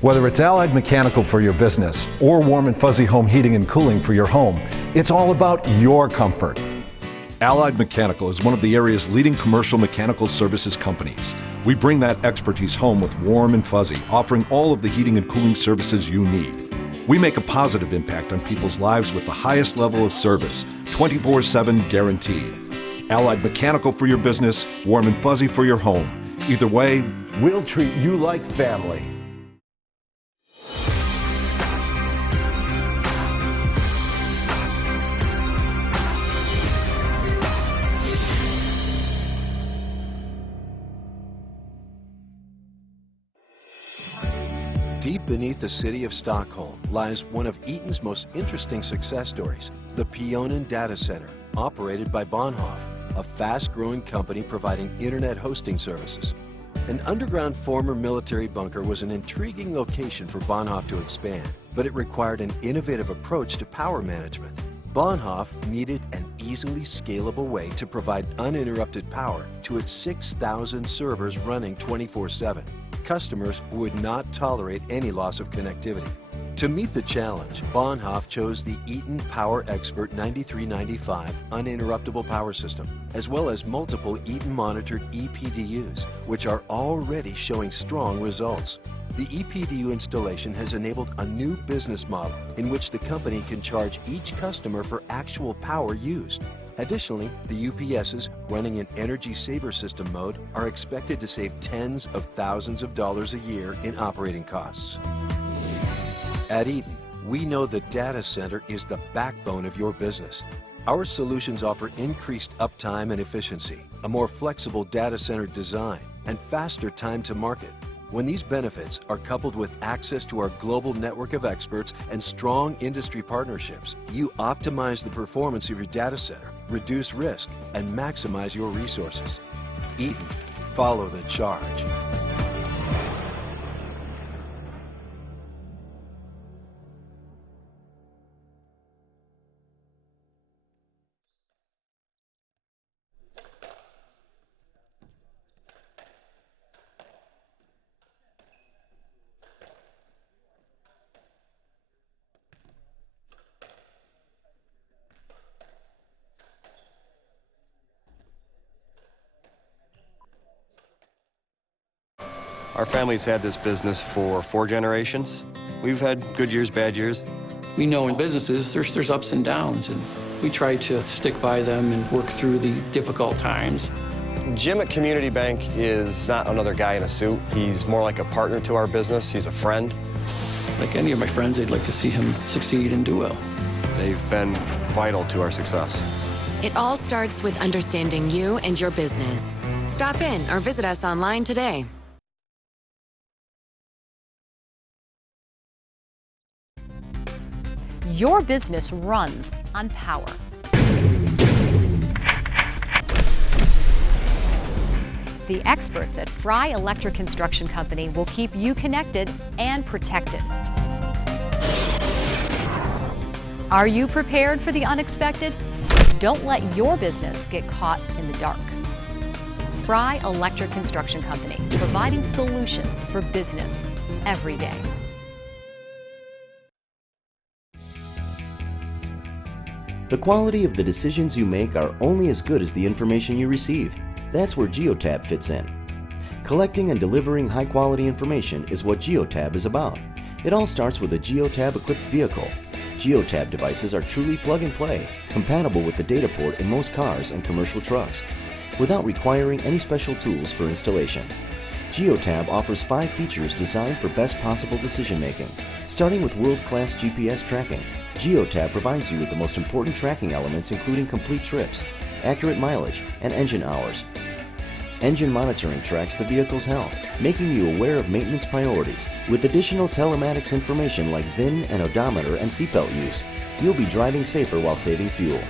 Whether it's Allied Mechanical for your business or Warm and Fuzzy Home Heating and Cooling for your home, it's all about your comfort. Allied Mechanical is one of the area's leading commercial mechanical services companies. We bring that expertise home with Warm and Fuzzy, offering all of the heating and cooling services you need. We make a positive impact on people's lives with the highest level of service, 24/7 guaranteed. Allied Mechanical for your business, Warm and Fuzzy for your home. Either way, we'll treat you like family. Deep beneath the city of Stockholm lies one of Eaton's most interesting success stories, the Pionen Data Center, operated by Bonhoeffer, a fast-growing company providing internet hosting services. An underground former military bunker was an intriguing location for Bonhoeffer to expand, but it required an innovative approach to power management. Bonhoeffer needed an easily scalable way to provide uninterrupted power to its 6,000 servers running 24/7. Customers would not tolerate any loss of connectivity. To meet the challenge, Bonhoeffer chose the Eaton Power Expert 9395 uninterruptible power system, as well as multiple Eaton monitored EPDUs, which are already showing strong results. The EPDU installation has enabled a new business model in which the company can charge each customer for actual power used. Additionally, the UPSs running in Energy Saver System mode are expected to save tens of thousands of dollars a year in operating costs. At Eaton, we know the data center is the backbone of your business. Our solutions offer increased uptime and efficiency, a more flexible data center design, and faster time to market. When these benefits are coupled with access to our global network of experts and strong industry partnerships, you optimize the performance of your data center, reduce risk, and maximize your resources. Eaton, follow the charge. Our family's had this business for 4 generations. We've had good years, bad years. We know in businesses there's ups and downs, and we try to stick by them and work through the difficult times. Jim at Community Bank is not another guy in a suit. He's more like a partner to our business. He's a friend. Like any of my friends, I'd like to see him succeed and do well. They've been vital to our success. It all starts with understanding you and your business. Stop in or visit us online today. Your business runs on power. The experts at Fry Electric Construction Company will keep you connected and protected. Are you prepared for the unexpected? Don't let your business get caught in the dark. Fry Electric Construction Company, providing solutions for business every day. The quality of the decisions you make are only as good as the information you receive. That's where Geotab fits in. Collecting and delivering high-quality information is what Geotab is about. It all starts with a Geotab-equipped vehicle. Geotab devices are truly plug-and-play, compatible with the data port in most cars and commercial trucks, without requiring any special tools for installation. Geotab offers 5 features designed for best possible decision-making. Starting with world-class GPS tracking, Geotab provides you with the most important tracking elements, including complete trips, accurate mileage, and engine hours. Engine monitoring tracks the vehicle's health, making you aware of maintenance priorities. With additional telematics information like VIN and odometer and seatbelt use, you'll be driving safer while saving fuel.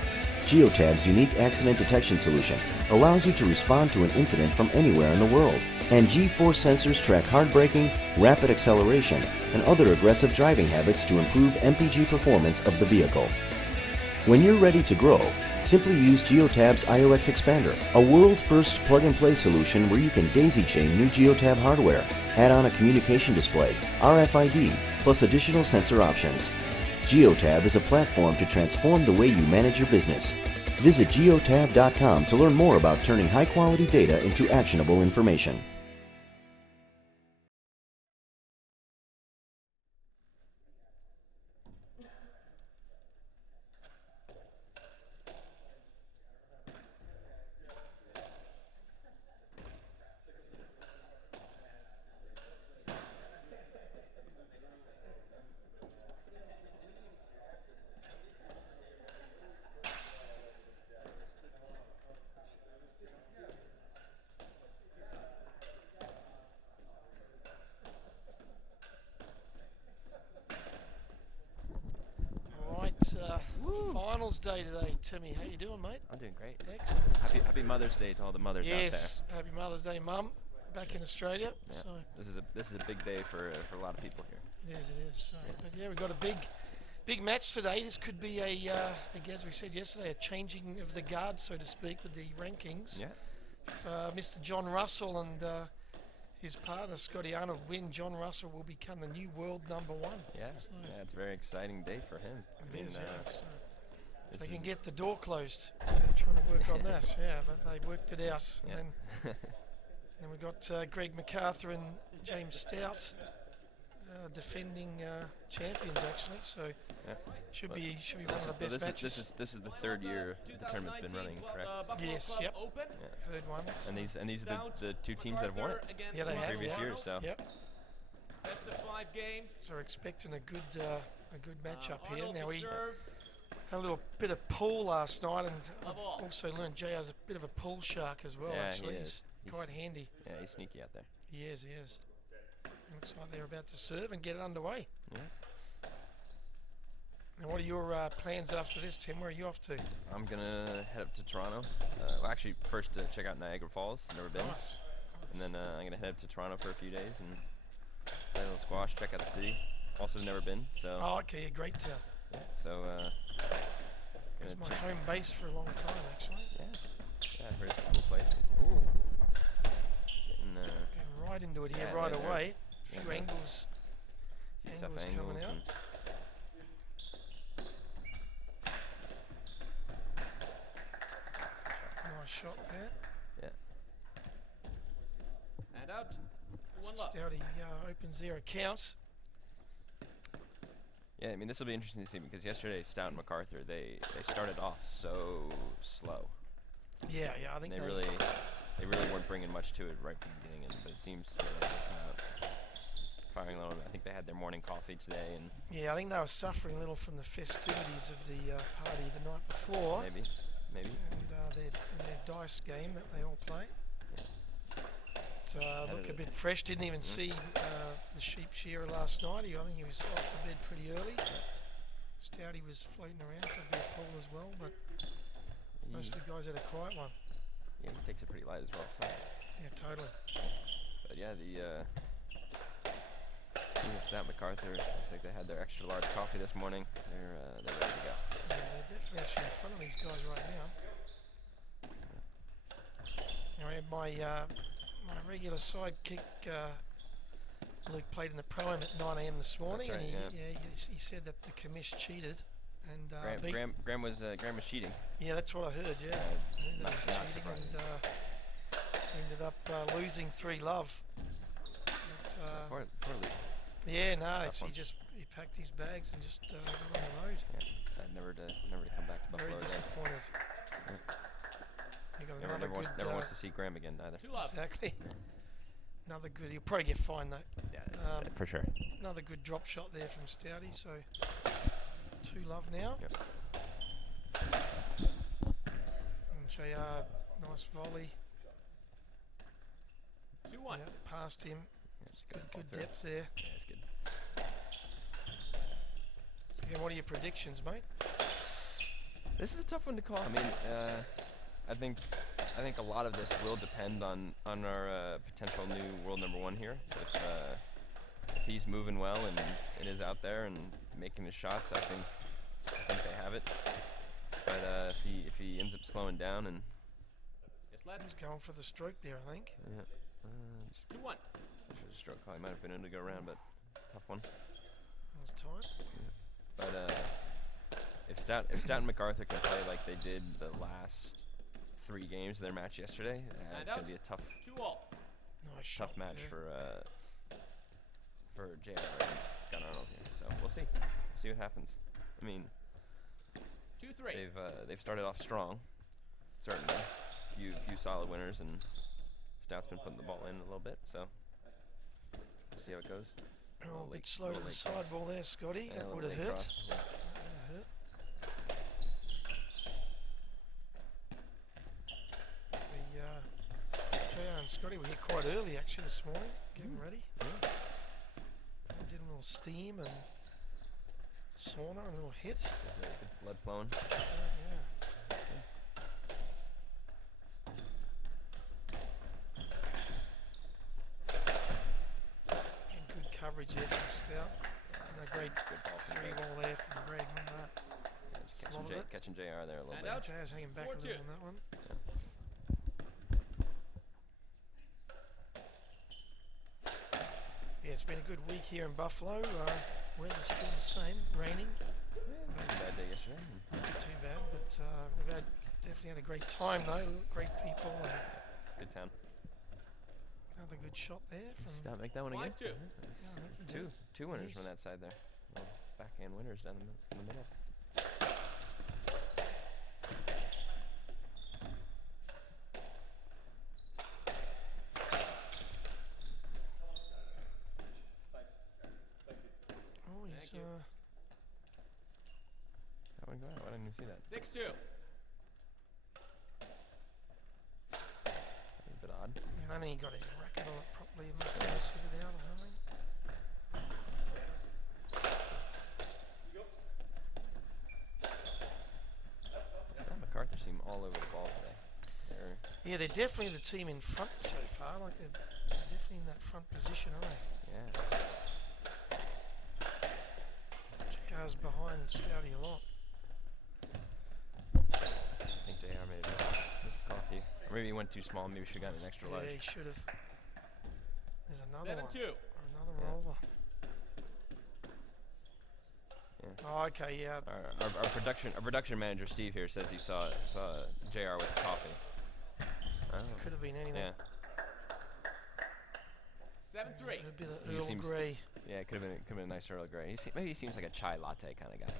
Geotab's unique accident detection solution allows you to respond to an incident from anywhere in the world. And G-force sensors track hard braking, rapid acceleration, and other aggressive driving habits to improve MPG performance of the vehicle. When you're ready to grow, simply use Geotab's IOX Expander, a world-first plug-and-play solution where you can daisy-chain new Geotab hardware, add on a communication display, RFID, plus additional sensor options. Geotab is a platform to transform the way you manage your business. Visit geotab.com to learn more about turning high-quality data into actionable information. Finals day today, Timmy. How you doing, mate? I'm doing great. Excellent. Happy Mother's Day to all the mothers out there. Yes, happy Mother's Day, Mum. Back in Australia. Yeah. So This is a big day for a lot of people here. it is. So, but yeah, we've got a big match today. This could be as we said yesterday, a changing of the guard, so to speak, with the rankings. Yeah. If Mr. John Russell and his partner Scotty Arnold win, John Russell will become the new world #1. Yeah. So Yeah, it's a very exciting day for him. it is. So if they this can is- get the door closed. They're trying to work on that. Yeah, but they worked it out. Yeah. And then we got Greg McArthur and James Stout, defending champions actually. So Yeah. should be one of the best matches. This is the third year the tournament's been running, correct? Yes. Yep. Yeah. Third one. And these are the 2 teams that have won it. Yeah, they in have. previous Yeah. years. So Yep. Best of 5 games. So we're expecting a good matchup here. Now we had a little bit of pool last night, and I've also learned J.R.'s a bit of a pool shark as well. Yeah, actually, he is. he's quite handy. yeah, he's sneaky out there. He is. Looks like they're about to serve and get it underway. Yeah. Now, what are your plans after this, Tim? Where are you off to? I'm gonna head up to Toronto. Well, actually, first to check out Niagara Falls. Never been. Nice. And then I'm gonna head up to Toronto for a few days and play a little squash, check out the city. Also never been, so. Oh, okay, yeah, great town. Yeah, so. It was gonna my home base for a long time, actually. Yeah, I heard it's a cool place. Ooh. Getting right into it here yeah, right they're- away. A yeah, few they're- angles tough coming out. and- Nice shot there. Yeah. And out. One love. Stouty opens their account. Yeah, I mean this will be interesting to see because yesterday Stout and McArthur they started off so slow. Yeah, I think They really weren't bringing much to it right from the beginning, but it seems to come out firing a little bit. I think they had their morning coffee today, and yeah, I think they were suffering a little from the festivities of the party the night before. maybe. And their dice game that they all play. Look a bit fresh. Didn't even see the sheep shearer last night. I think he was off to bed pretty early. Stouty was floating around for a bit of pool as well, but most of the guys had a quiet one. Yeah, he takes it pretty light as well. So. Yeah, totally. But yeah, the team of Stat McArthur, looks like they had their extra large coffee this morning. They're ready to go. Yeah, they're definitely actually in front of these guys right now. Now, I had my regular sidekick, Luke, played in the Pro-Am at 9 AM this morning, That's right, and he said that the commish cheated. And Graham was cheating. Yeah, that's what I heard. Yeah, Not cheating, surprising. and ended up losing 3-love. But, Poor Luke. yeah, no, Tough he packed his bags and just got on the road. Yeah, decided never to come back to Buffalo. Very disappointed. You got another good. Never wants to see Graham again either. Exactly. Another good. He'll probably get fined though. Yeah, for sure. Another good drop shot there from Stouty. So 2-love now. Yep. And JR, nice volley. 2-1. Yeah, past him. That's Good depth there. Yeah, that's good. So again, what are your predictions, mate? This is a tough one to call. I mean, I think a lot of this will depend on our potential new world #1 here. If he's moving well and it is out there and making the shots, I think they have it. But if he ends up slowing down and He's going for the stroke there, I think. yeah, 2-1. should have stroke call. He might have been able to go around, but it's a tough one. That was tight. But if Stout and McArthur can play like they did the last 3 games of their match yesterday, it's gonna be a tough 2-all. Nice shot tough match there. for JR and Scott Arnold here. So we'll see. We'll see what happens. I mean, 2-3. they've started off strong, certainly. Few solid winners, and Stout's been putting the ball in a little bit. So we'll see how it goes. Oh, a bit slow to the side ball there, Scotty. Yeah, That a would little have late hurt. cross, yeah. That would have hurt. JR and Scotty were here quite early actually this morning, getting ready. Yeah. They did a little steam and sauna and a little hit. Good blood flowing. Yeah. And good coverage there from Stout. And a great Good ball from 3 Greg. ball there from Greg on that. Just Slotted it. catching JR there a little And bit. out. JR's hanging back a 4-2. little on that one. Yeah, it's been a good week here in Buffalo. Weather's still the same, raining. Not a bad day yesterday. Not too bad, but we've definitely had a great time though. Great people. And It's a good town. another good shot there from. Stout make that one again. 5-2. Yeah, I think he did. Two winners Nice. from that side there. Well, backhand winners down in the middle. Oh, he's Thank you. That one go out. I didn't even see that. 6-2. A bit odd. I don't think he got his racket on it properly. He must have set it out or something. Stout McArthur seem all over the ball today. Yeah, they're definitely the team in front so far. Like they're definitely in that front position, aren't they? Yeah. JR's behind Stouty a lot. I think JR maybe missed the coffee. Or maybe he went too small. Maybe should have gotten an extra Yeah, large. he should have. There's another one. 7-2. Or another Yeah. roller. Yeah. Oh, okay, yeah. Our production manager Steve here says he saw JR with the coffee. Oh. Could have been anything. Yeah. 7-3. A bit of He Earl seems- Grey. Yeah, it could have been a nice Earl Grey. Maybe he seems like a chai latte kind of guy.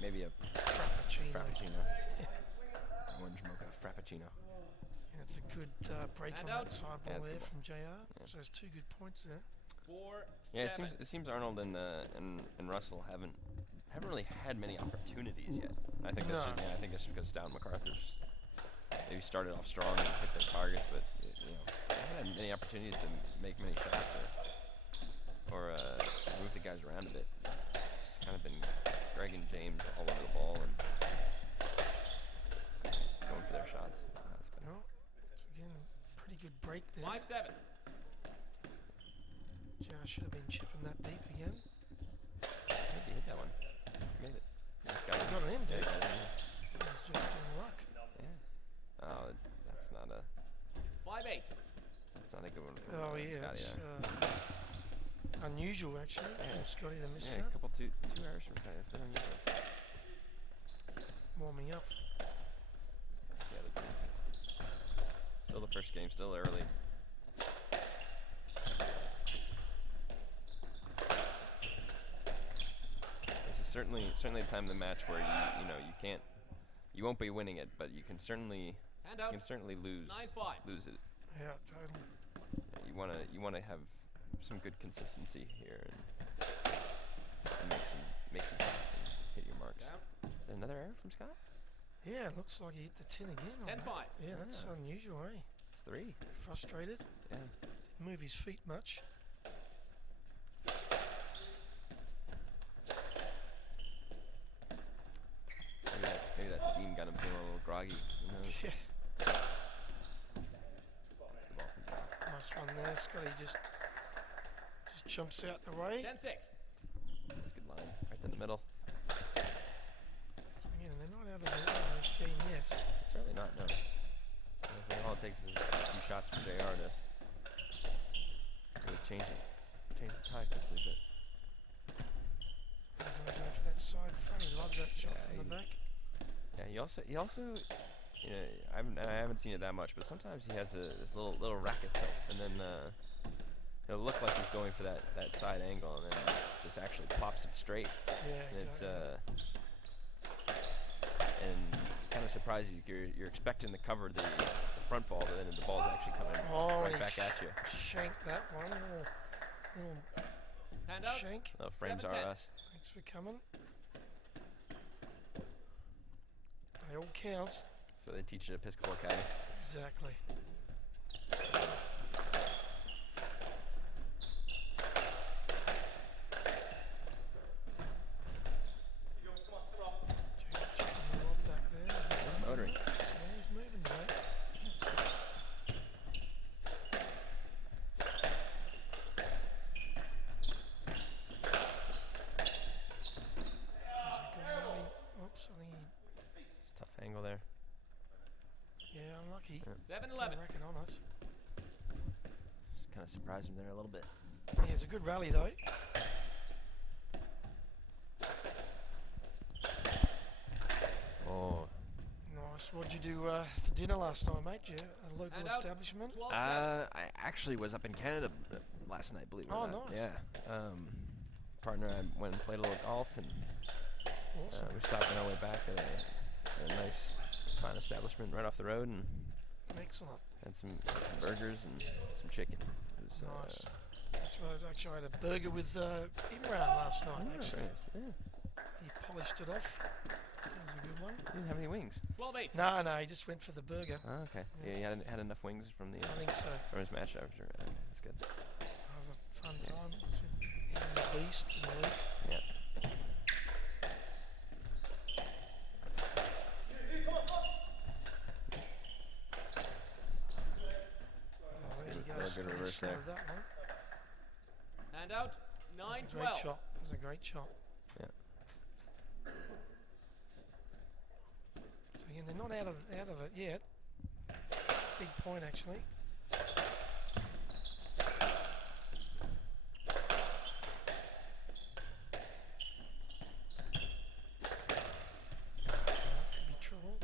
maybe a frappuccino. Orange mocha frappuccino. Yeah, it's a good break And on out. that side Yeah, ball it's a there good from JR. So there's 2 good points there. 4-7. Yeah, it seems Arnold and Russell haven't really had many opportunities yet. I think that's No. I think it's because Stout and McArthur's maybe started off strong and hit their targets, but they haven't had many opportunities to make many shots or move the guys around a bit. It's kind of been Greg and James all over the ball, and Again, pretty good break there. 5-7. JR should have been chipping that deep again. I think he hit that one. Made it. Got it in, dude. Yeah, got it in. It's just in luck. Yeah. Oh, that's not a. 5-8. That's not a good one. From, Oh yeah, Scotty it's there. unusual actually for Scotty to miss Yeah, that. a couple two errors from Scotty. It's been unusual. Warming up. Yeah, still the first game, still early. This is certainly a time in the match where you won't be winning it, but you can certainly lose 9-5. it. Yeah, totally. Yeah, you wanna have some good consistency here and make some points and hit your marks. Another error from Scott? Yeah, it looks like he hit the tin again. 10-5. Yeah, that's unusual, eh? It's 3. Frustrated. Yeah. Didn't move his feet much. Maybe that steam got him feeling a little groggy. Who knows? Yeah. That's the ball from John. Nice one there. Scotty just jumps out the way. 10-6. That's a good line. Right in the middle. Yeah, they're not out of this game yet. Certainly not, no. All it takes is a few shots from JR to really change the tide quickly, but He's gonna go for that side front. He loves that shot from the back. yeah, he also you know, I haven't seen it that much, but sometimes he has this little racket tip, and then it'll look like he's going for that side angle, and then just actually pops it straight. Yeah, And exactly. and kind of surprises you. You're expecting to cover the front ball, but then the ball's actually coming right back at you. Shank that one. Little Hand out. shank. Oh, frames are 7-10. us. Thanks for coming. They all count. So they teach at Episcopal Academy. Exactly. Motoring. Yeah, he's moving, mate. That's a good rally. Oops, I think he... It's a tough angle there. Yeah, unlucky. 7-11. Racket on it. Just kind of surprised him there a little bit. Yeah, it's a good rally though. Oh. Nice. What'd you do for dinner last night, mate? You a local Hand out. establishment? 12-7. I actually was up in Canada last night, believe it or Oh, not. nice. Yeah. Partner, I went and played a little golf, and Awesome. we stopped on our way back at a nice, fine establishment right off the road, and Excellent. had some burgers and some chicken. It was, Nice. That's right. Actually, I had a burger with Imran last night. very Actually, nice. Yeah. he polished it off. That was a good one. You didn't have any wings. 12-8. No, he just went for the burger. Oh, okay. Yeah. Yeah, you had enough wings from the I think so. from his match after. That's good. That was a fun time. It was with him and the Beast in the league. Yeah. Oh, there you go. Good Scotty reverse there. slotted that one. Hand out. That's a great 9-12. shot. That was a great shot. Yeah. So again, they're not out of it yet. Big point actually. Could be trouble.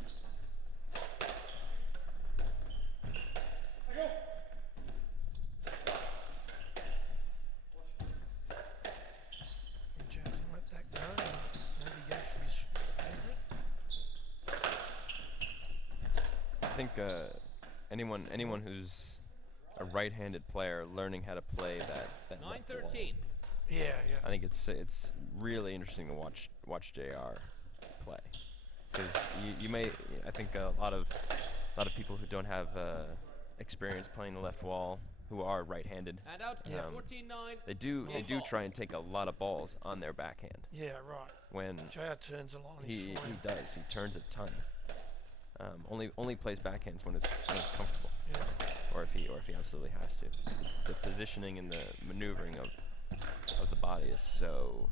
And Jackson let that go and maybe go for his favourite. I think anyone who's a right-handed player learning how to play that left wall, 9-13. Yeah. I think it's really interesting to watch JR play, because I think a lot of people who don't have experience playing the left wall, who are right-handed, Hand out. Yeah. 14-9. they do ball. try and take a lot of balls on their backhand. Yeah, right. When JR turns a lot on his he forehand. does, he turns a ton. Only plays backhands when it's comfortable. Yeah. or if he absolutely has to. The positioning and the maneuvering of the body is so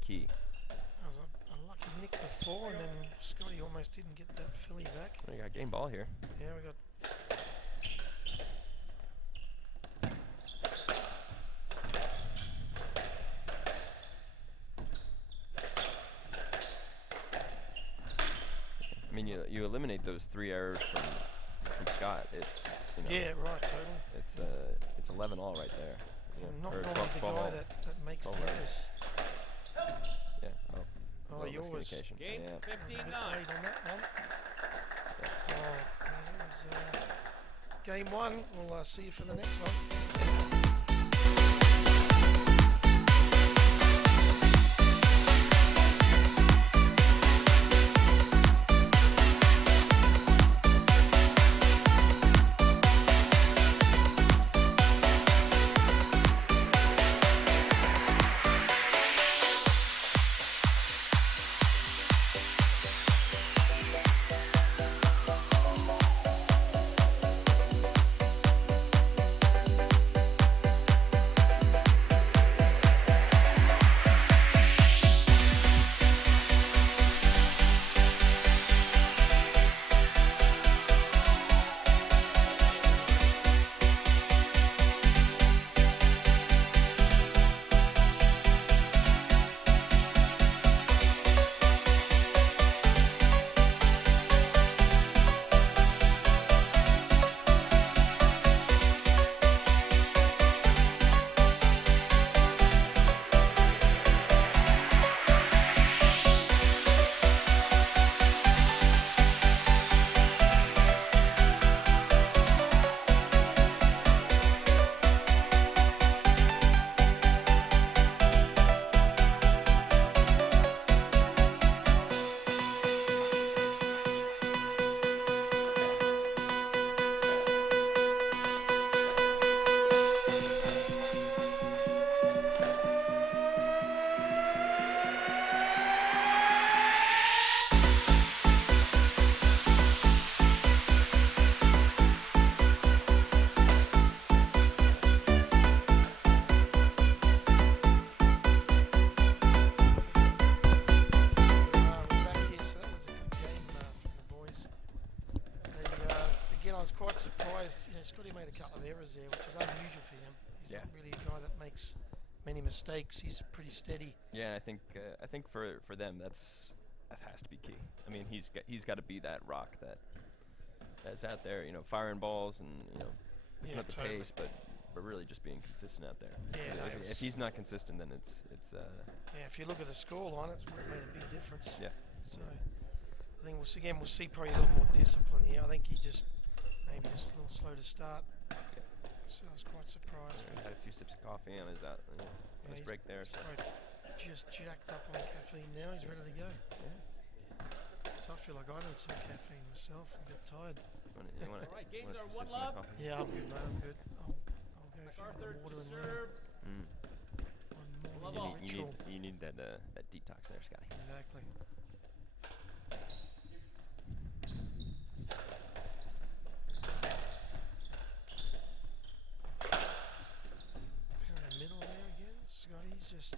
key. That was a lucky nick before, and then Scotty almost didn't get that filly back. We got game ball here. Yeah, we got. I mean, you eliminate those 3 errors from Scott. It's Yeah, right, totally. It's 11 all right there. Not or normally the 12 guy all. that makes 12 the errors. errors. Yeah. Oh, well, yours. miscommunication. Game Yeah. 15-9. On that one. There's game 1. We'll see you for the next one. Scotty made a couple of errors there, which is unusual for him. He's not really a guy that makes many mistakes. He's pretty steady. Yeah, I think for them that has to be key. I mean, he's got to be that rock that's out there, firing balls and picking up the pace, but really just being consistent out there. Yeah, if he's not consistent, then it's yeah. If you look at the score line, it's made a big difference. Yeah. So I think we'll see probably a little more discipline here. I think he just maybe just a little slow to start. Yeah. So I was quite surprised. Had a few sips of coffee and is out. Nice break there. So. Just jacked up on caffeine now. He's ready to go. Yeah. So I feel like I need some caffeine myself. I'm a bit tired. All right, games are 1 love. Yeah, I'm good, mate. I'm good. I'll go McArthur through the water to and serve. You need that detox there, Scotty. Exactly. Down the middle there again. Scotty's just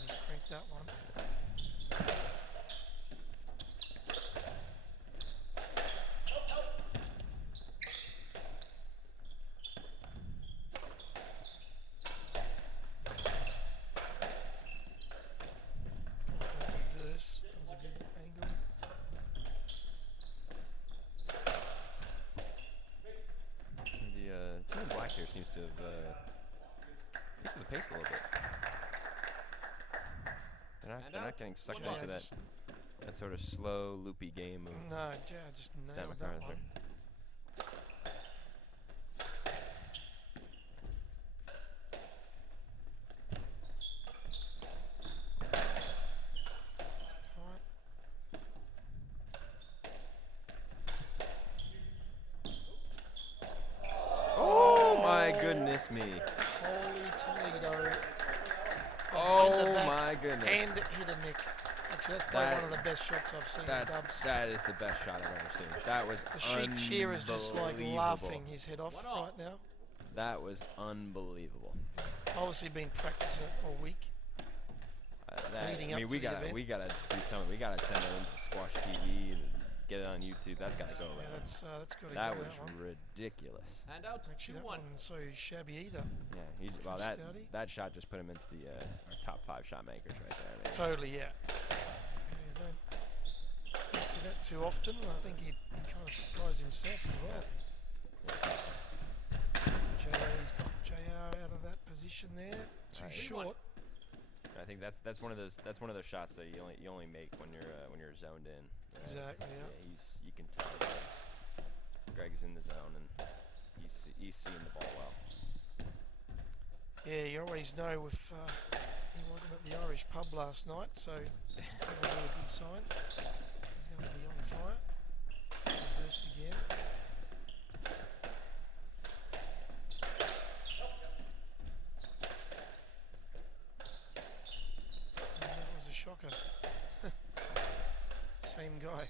he's cranked that one. Black here seems to have picked the pace a little bit. They're not getting sucked into that sort of slow, loopy game of no, just nailed that one. Goodness me. Holy Toledo. Oh my goodness. And it hit a nick. Actually, that's probably one of the best shots I've seen. That is the best shot I've ever seen. That was the sheep shear is just like laughing his head off right now. That was unbelievable. Obviously, been practicing it all week. We gotta do something. We gotta send it into Squash TV and get it on YouTube. That's gotta go. Yeah, that's gotta that go. Was that one. ridiculous. And out to Actually, that 2-1. wasn't so shabby either. Yeah, that shot just put him into the our top 5 shot makers right there. Man. Totally, yeah. You don't see that too often. I think he kind of surprised himself as well. He's got JR out of that position there. Too short. I think that's one of those shots that you only make when you're zoned in. Exactly. Yeah. You can tell Greg's in the zone and he's seeing the ball well. Yeah, you always know if he wasn't at the Irish pub last night, so it's probably a good sign. He's going to be on fire. Reverse again. That was a shocker. Same guy.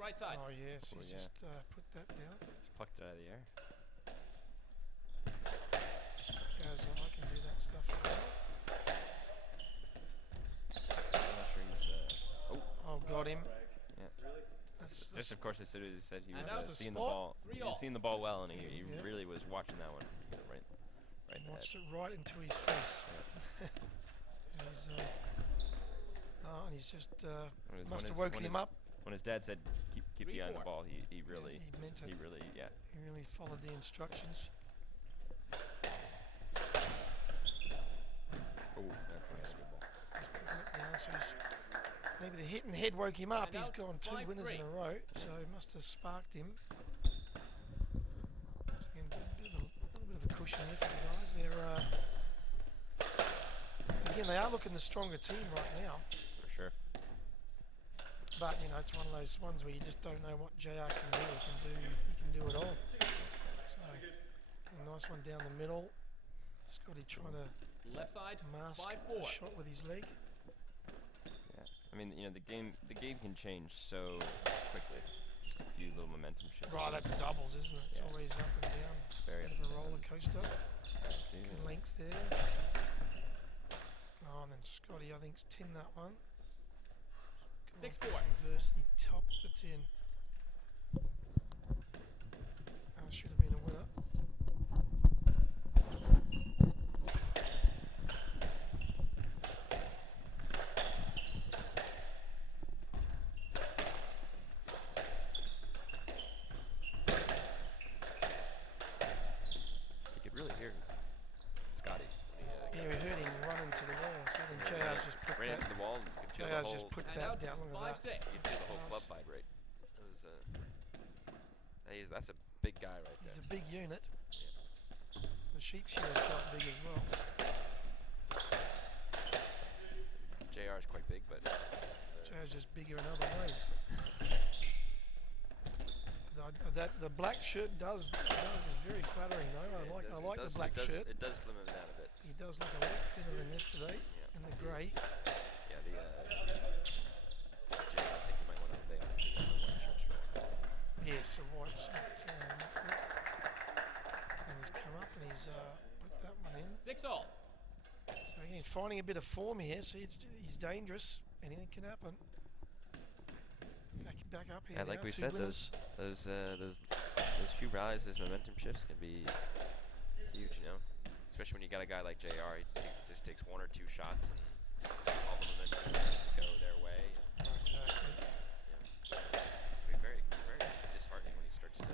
Right side. Oh yes, he's just put that down. Just plucked it out of the air. Goes on, I can do that stuff as well. I'm not sure he's Oh, got him. Yeah. Just of course as soon as he said he was seeing the spot. ball. He was seeing the ball well and he really was watching that one. Right in the Watched head. it right into his face. And he's just must have woken him up. When his dad said keep the eye on the ball, he really meant it. He really followed the instructions. Oh, that's a good ball. So maybe the hit and head woke him up. He's gone 2 winners in a row, so it must have sparked him. So again, a little bit of a cushion here for the guys. Again, they are looking the stronger team right now. For sure. But you know, it's one of those ones where you just don't know what JR can do. He can do it all. So a nice one down the middle. Scotty trying to left side mask 5-4. the shot with his leg. Yeah, I mean, you know, the game can change so quickly. Just a few little momentum shifts. Right, that's doubles, isn't it? It's always up and down. It's Very a bit of a roller coaster. See, Length there. Oh, and then Scotty, I think, has tinned that one. 6-4. Reverse, he topped the tin. That should have been a winner. You could really hear Scotty. Yeah, we heard him running to the wall. So then JR's just put ran that. into the wall. You could feel the JR's whole, just put that down. Look at 5-6. that. you could feel the whole club vibrate. It was that's a big guy right there. He's a big unit. The sheep shear's quite big as well. JR is quite big, but JR's just bigger in other ways. The black shirt is very flattering though. I like the black shirt. It does slim him down a bit. He does look a lot thinner than yesterday. And the grey. Yeah, JR, I think you might want to lay off the white shirts. Yes, the white's not and he's come up and he's put that one in. 6-all. So again, he's finding a bit of form here. See, he's dangerous. Anything can happen. Back up here. Yeah, like now, we 2 said, winners. those few rallies, those momentum shifts can be huge, you know. Especially when you got a guy like JR, he just takes 1 or 2 shots and all the momentum has to go their way. Exactly. Yeah. Very disheartening when he starts to.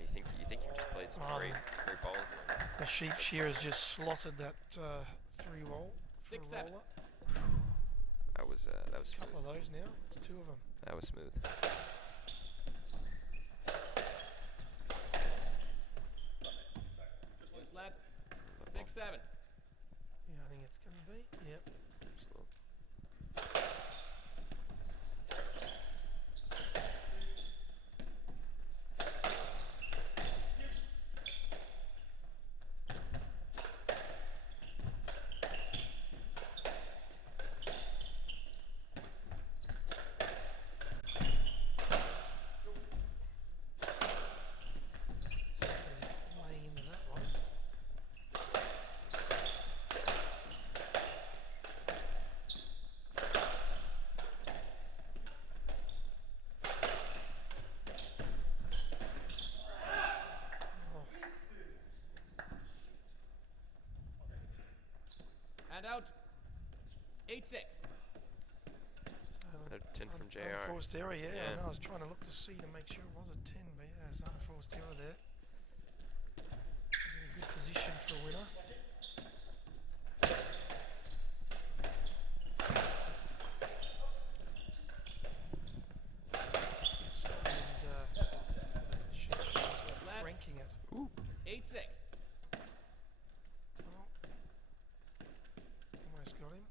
You think you just played some great balls. The sheep shearers just slotted that 3-roll. 6-7. That was A smooth. couple of those now. It's 2 of them. That was smooth. Just led 6-7. Yeah, I think it's going to be. Yep. Just a little. And out. 8-6. Another 10 from JR. Unforced error, yeah. Yeah. I know, I was trying to look to see to make sure it was a 10, but yeah, it's unforced error there. He's in a good position for a winner. Ranking it. Ooh. 8-6. Well, almost got him.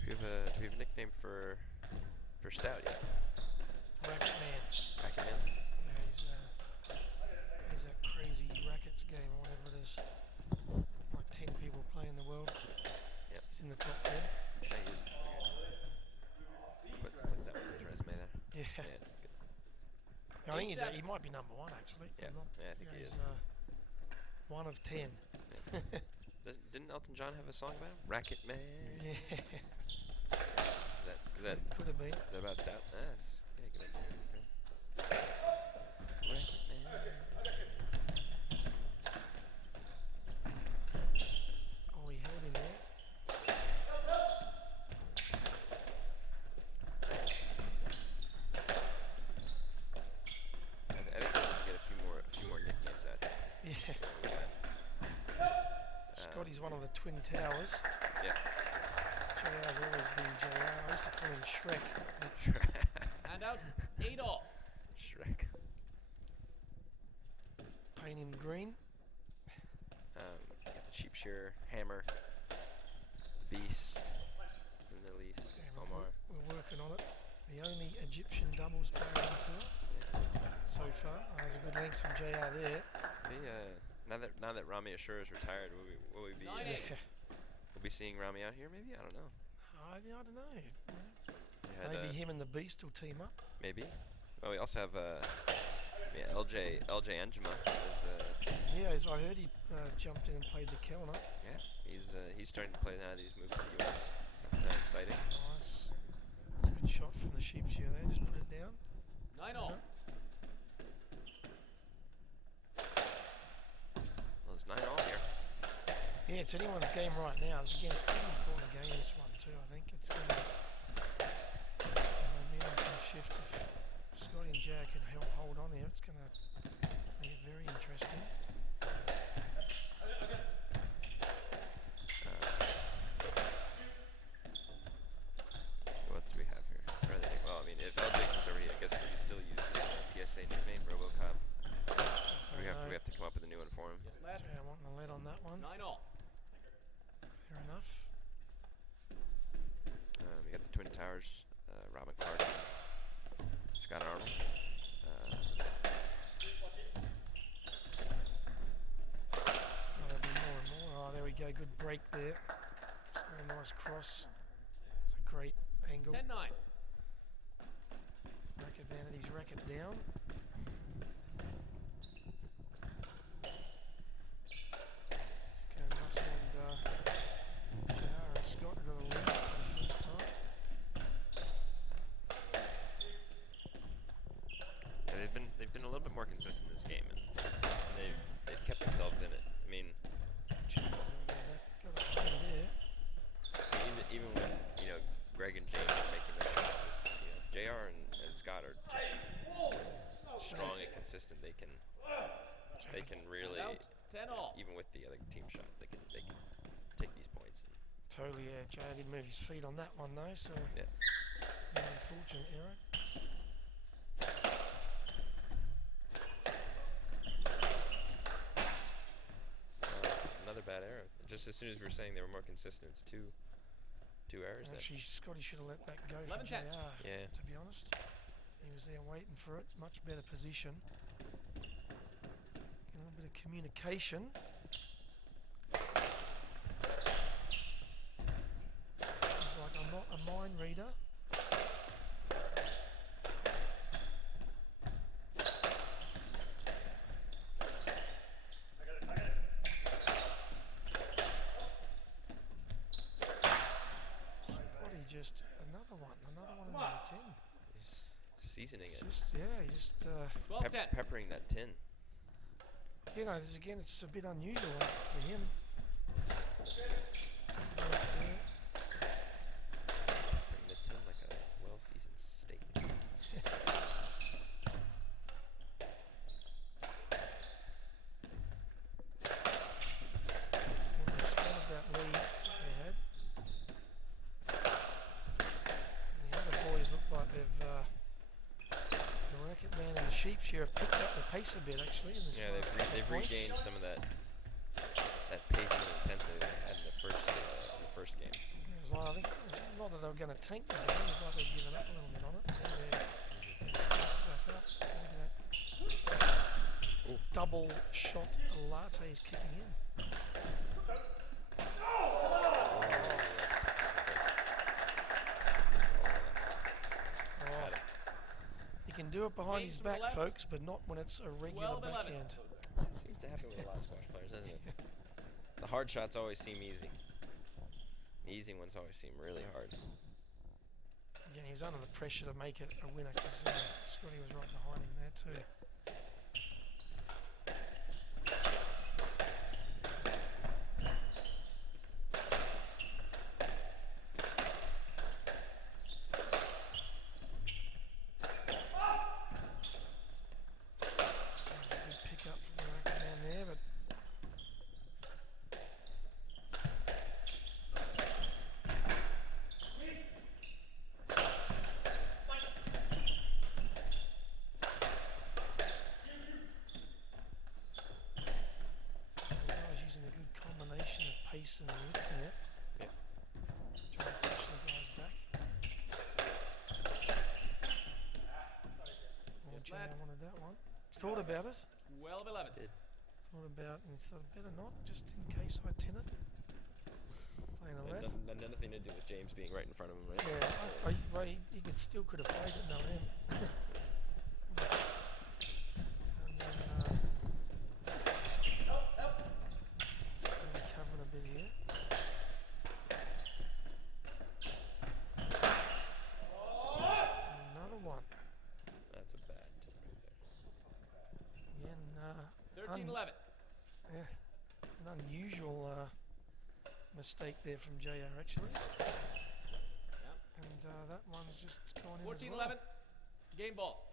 Do we have a nickname for Stout yet? Racket Man. Racket Man? Yeah, he's that crazy rackets game or whatever it is. Like 10 people play in the world. Yep. He's in the top 10. Yeah, he is. What's that on his resume there? Yeah. Good. I think he might be number 1 actually. Yeah, I think he he's is. 1 of 10. Yeah. Didn't Elton John have a song about him? Racket Man? Yeah. Is that Could have been. Is that about Stout? Yeah, good idea. Racket Man. Oh, he held him there. I think we need to get a few more nicknames out here. Yeah. Scotty's one of the Twin Towers. Yeah. JR's always been JR. I used to call him Shrek. And out. 8-all. Shrek. Paint him green. Got the Sheep Shearer, Hammer, Beast, in the least, Yeah, Omar. we're working on it. The only Egyptian doubles player on tour so far. Oh, there's a good length from JR there. Now that Rami Ashur is retired, will we be we'll be seeing Rami out here? Maybe, I don't know. I don't know. Had, Maybe him and the Beast will team up. Maybe. Well, we also have LJ Anjuma. Yeah, I heard he jumped in and played the Kellner. Yeah, he's starting to play now that he's moved to the US. So that's exciting. Nice. That's a good shot from the Sheepshear there. Just put it down. 9-all. Well, there's 9-all here. Yeah, it's anyone's game right now. Again, it's a pretty important game, this one too. I think it's going to momentum can shift. If Scotty and Jack can hold on here, it's going to make it very interesting. What do we have here? Well, I mean, if LJ comes over here, I guess we can still use the PSA nickname, RoboCop. We have to come up with a new one for him. Yes, lad. Yeah, I want the lead on that one. 9-all. Fair enough. We got the Twin Towers, Robin Clark, Scott Arnold. There'll be more and more. Oh, there we go. Good break there. Very nice cross. It's a great angle. 10-9. Racket Vanity's racket down. Russell and JR and Scott got a lead for the first time. Yeah, they've been a little bit more consistent in this game, and they've kept themselves in it. I mean, Got a play there. even when Greg and James are making their shots, if JR and Scott are just strong and consistent, they can really, Out. 10-all. even with the other team shots, they can take these points. Totally, yeah. JR didn't move his feet on that one though, so Yeah. an unfortunate error. Another bad error. Just as soon as we were saying they were more consistent, it's two errors. Actually, Scotty should have let that go for 11-10. JR, Yeah. to be honest. He was there waiting for it. Much better position. A little bit of communication. He's like, I'm not a mind reader. Scotty just another Another one into the tin. He's seasoning it. Just, yeah, he just, 12-10. Peppering that tin. you know, this, again, it's a bit unusual for him. Peppering the tin like a well-seasoned steak. That lead they had. And the other boys look like they've, the Racket Man and the Sheep here have picked up the pace a bit actually. In this Yeah, they've regained some of that pace and intensity they had in the first game. Yeah, it's like, I think it's not that they were going to tank the game, it's like they've given up a little bit on it. They back up. Look at that. Ooh. Double shot latte is kicking in. He can do it behind his back, folks, but not when it's a regular 12-11. backhand. Seems to happen with a lot of squash players, doesn't it? The hard shots always seem easy. The easy ones always seem really hard. Again, he was under the pressure to make it a winner because Scotty was right behind him there too. Good pick up from the racket man there, but I was using a good combination of pace and lifting it. Yep. Trying to push the guys back. Oh, Yes, gee, lad. I wanted that one. Thought about it. 12-11. Did. Thought about and thought better not, just in case I tin it. Playing a It lad. doesn't have nothing to do with James being right in front of him, right? Yeah, well, he still could have played it, no him. And then, still recovering a bit here. Another one. That's a bad tip right there. Again, 13-11. yeah, an unusual mistake there from JR actually. And that one's just gone in as 14-11. well. Game ball.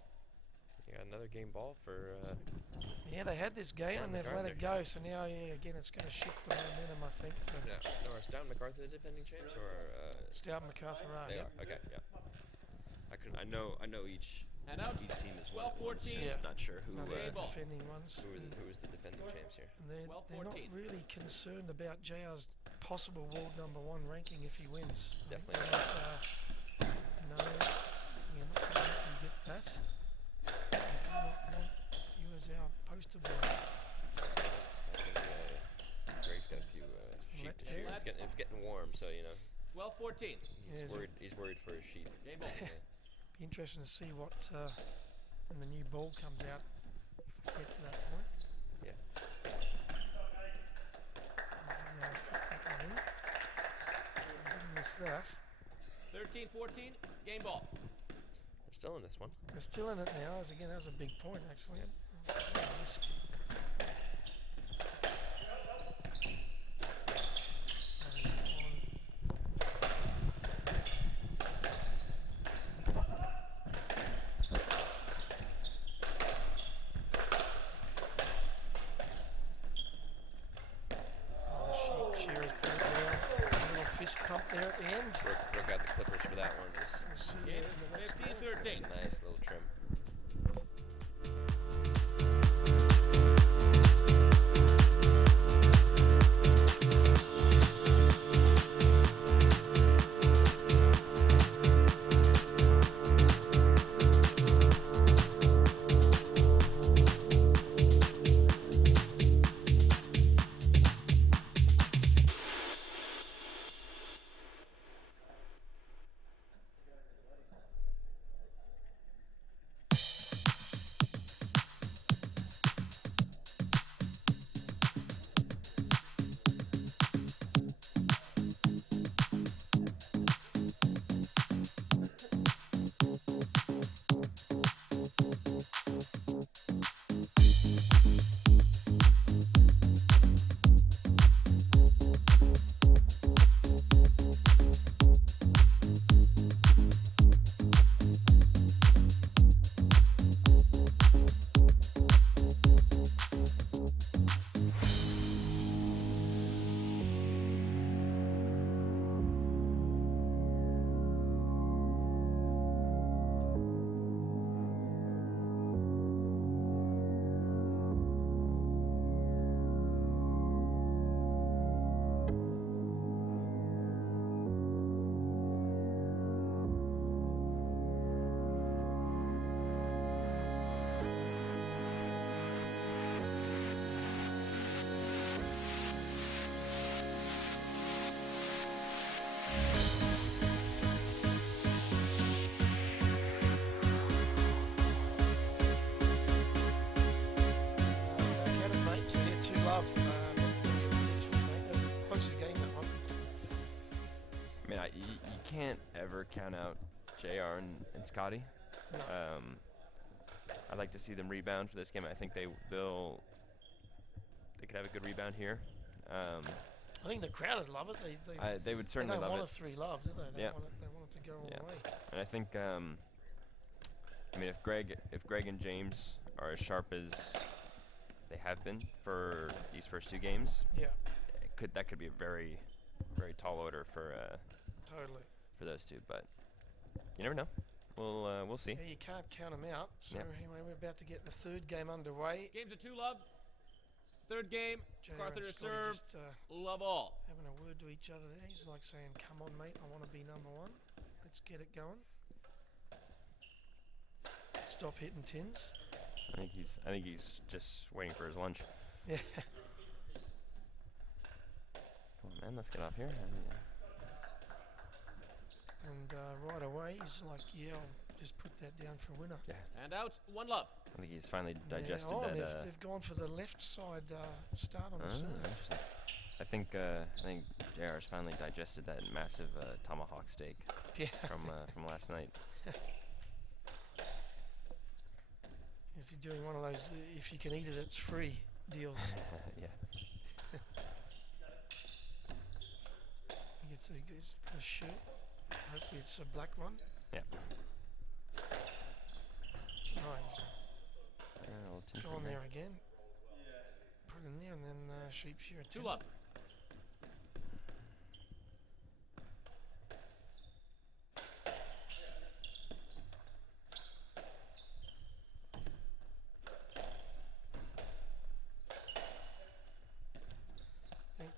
You got another game ball for. Yeah, they had this game Down and they've let it McArthur. go, so now, yeah, again, it's going to shift the momentum, I think. But No, are Stout and McArthur the defending champs, or Stout and McArthur are. they are? Okay, yeah. I know each And out. team as well. 12-14. Yeah. Not sure who No, they're Game ball. defending ones. who is the defending champs here. And they're not 12-14. really concerned about JR's possible world #1 ranking if he wins. Definitely. They're like, no, we're not going to let you get that. We do not want you as our poster boy. I think Greg's got a few sheep to shoot. Let It's getting warm, so you know 12-14. Yeah, he's worried for his sheep. Game ball. Be interesting to see what when the new ball comes out if we get to that point. Yeah. Everything else put back on him. So I didn't miss that. 13-14. Game ball. We're still in this one. They're still in it now. Again, that was a big point actually. Risk. And he's gone. Shearer's put it down. A little fist pump there at the end. Broke out the clippers for that one. Just We'll see you Game in the next one. 15-13. nice little trim. can't ever count out JR and Scotty. No. I'd like to see them rebound for this game. I think they could have a good rebound here. I think the crowd would love it. They would certainly love it. They don't want a 3 love, do they? They want it to go all the way. And I think, I mean, if Greg and James are as sharp as they have been for these first 2 games, that could be a very, very tall order for totally for those 2. But you never know. We'll see. Yeah, you can't count them out. So anyway, we're about to get the 3rd game underway. Game's a 2 love. 3rd game. McArthur to serve. Just, love all. Having a word to each other there. He's like saying, "Come on, mate. I want to be number 1. Let's get it going. Stop hitting tins." I think he's just waiting for his lunch. Yeah. Come on, man. Let's get off here. And right away, he's like, "Yeah, I'll just put that down for a winner." Yeah. And out. 1 love. I think he's finally digested that. They've gone for the left side start on the serve. Interesting. I think JR's finally digested that massive tomahawk steak from last night. Is he doing one of those if you can eat it, it's free deals? Yeah. He gets a shirt. Hopefully it's a black one. Yeah. Nice. Go on there again. Put it in there and then sheep shear. 2 love. I think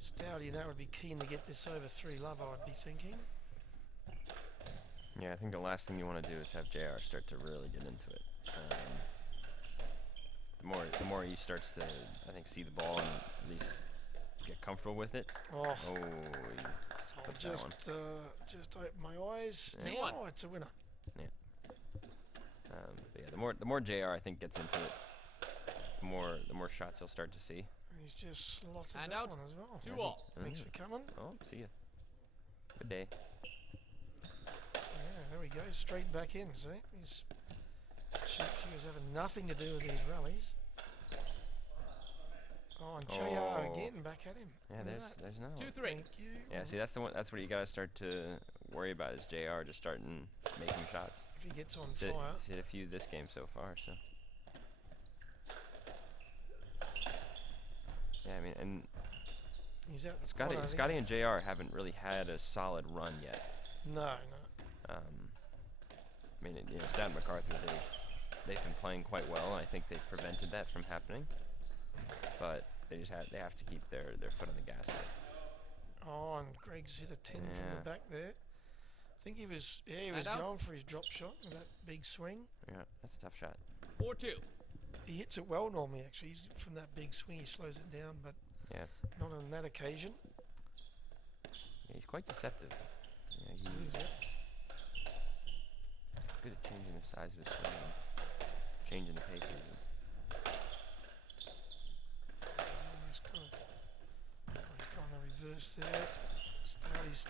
Stouty, that would be keen to get this over 3 love, I would be thinking. Yeah, I think the last thing you want to do is have JR start to really get into it. The more he starts to, I think, see the ball and at least get comfortable with it. Oh, I'll just open my eyes. Yeah. Now it's a winner. Yeah. But yeah, the more JR I think gets into it, the more shots he'll start to see. He's just slotted And that out. one as well. 2 all. Thanks for coming. Oh, see ya. Good day. Yeah, there we go. Straight back in. See, he's having nothing to do with these rallies. Oh, and JR again back at him. Yeah, there's no. 2-3. Thank you. Yeah, see, that's what you gotta start to worry about is JR just starting making shots. If he gets on fire. He's hit a few this game so far, so. Yeah, I mean, and he's out the Scotty and JR haven't really had a solid run yet. No. I mean, Stout and McArthur, they've been playing quite well. I think they've prevented that from happening, but they have to keep their foot on the gas there. Oh, and Greg's hit a 10 from the back there. I think he was going for his drop shot with that big swing. Yeah, that's a tough shot. 4-2. He hits it well normally, actually. He's from that big swing, he slows it down, but not on that occasion. Yeah, he's quite deceptive. Yeah, he's good at changing the size of his swing, changing the pace of it. He's gone the reverse there. Stouty's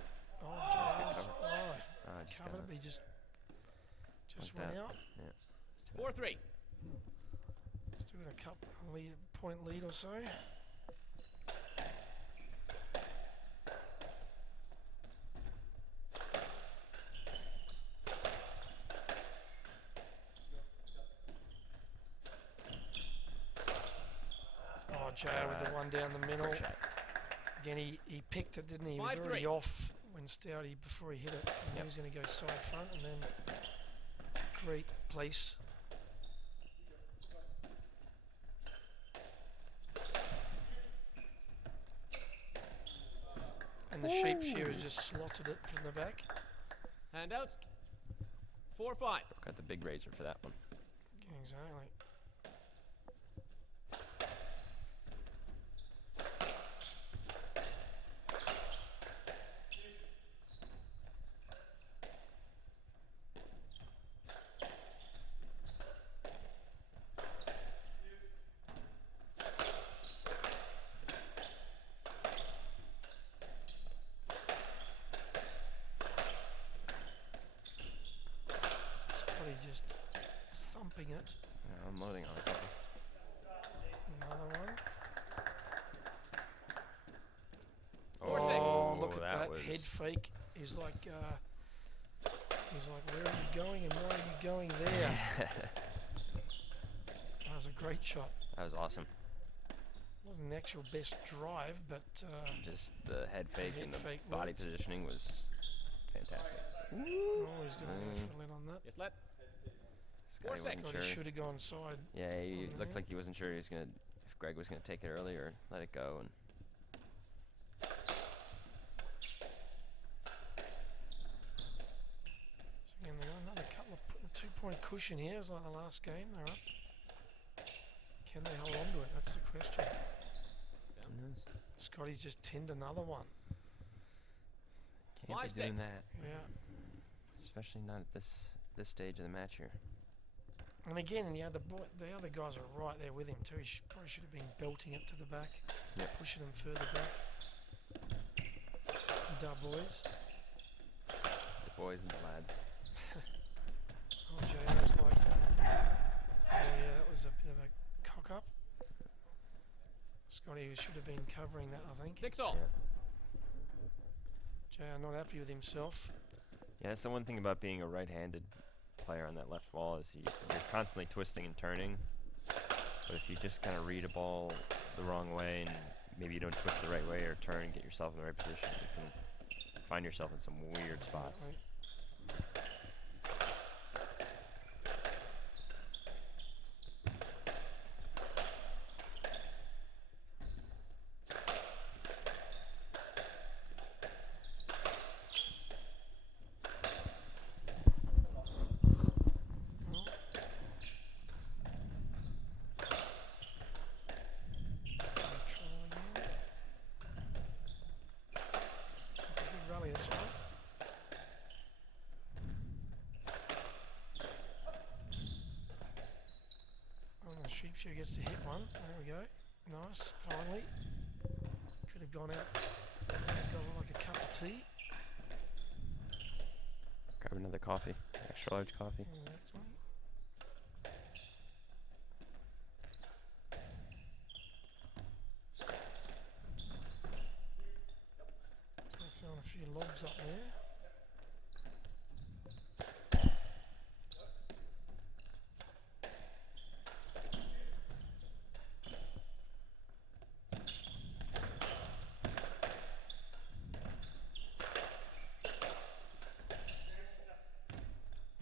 covered, but he just went out. Yeah. 4-3. Let's do it a couple point lead or so. Oh, JR with the one down the middle. Again, he picked it, didn't he? He was already off when Stouty before he hit it. And he was going to go side front and then great place. And the sheep shearers just slotted it from the back. Handouts. 4-5. Got the big razor for that one. Exactly. just thumping it. Yeah, I'm loading on a couple. Another one. 4-6. Oh, look at that that was- head fake. He's like, where are you going and why are you going there? That was a great shot. That was awesome. Wasn't the actual best drive, but Just the head fake head and the fake body worked. positioning was fantastic. oh, he's going to go for a let on that. Yes, let. Scotty wasn't Thought sure. he should have gone side. Yeah, he on looked there. like he wasn't sure he was gonna if Greg was gonna take it early or let it go. And So again, they got another couple of 2-point cushion here. It's like the last game. They're up. Can they hold on to it? That's the question. who knows? Scotty's just tinned another one. Can't be 5-6. doing that, Yeah. especially not at this stage of the match here. And again, the other guys are right there with him too. He probably should have been belting it to the back, Yep. pushing them further back. Dub boys. The boys and the lads. Oh, JR's like, oh yeah, that was a bit of a cock up. Scotty should have been covering that, I think. 6-all. JR not happy with himself. Yeah, that's the one thing about being a right-handed player on that left wall is you're constantly twisting and turning. But if you just kind of read a ball the wrong way and maybe you don't twist the right way or turn and get yourself in the right position, you can find yourself in some weird spots. Right. Sheepshear gets to hit one. There we go. Nice. Finally. Could have gone out. Got like a cup of tea. Grab another coffee, extra large coffee. And the next one. So throwing a few lobs up there.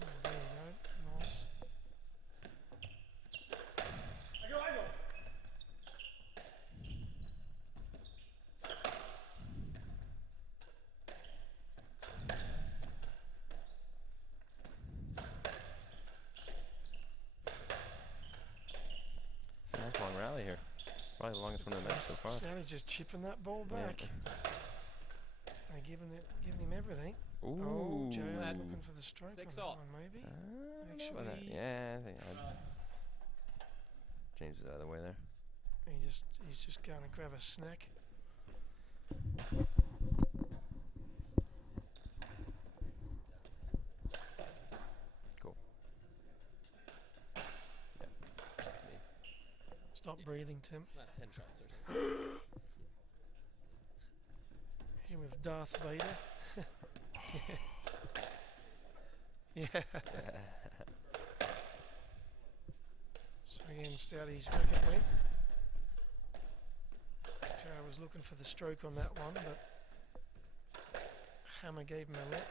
There you go. Nice. It's a nice long rally here. Probably the longest one of the match so far. Stanley's just chipping that ball back. They're giving him everything. Ooh. Oh, JR's Slap. looking for the stroke on 6 that all. one, maybe. I don't know about that. Actually- Yeah, I think James is out of the way there. He's just going to grab a snack. Cool. Stop breathing, Tim. Last 10 shots or something. Here with Darth Vader. Yeah. So again, Stouty's wicket went. JR was looking for the stroke on that one, but Hammer gave him a let.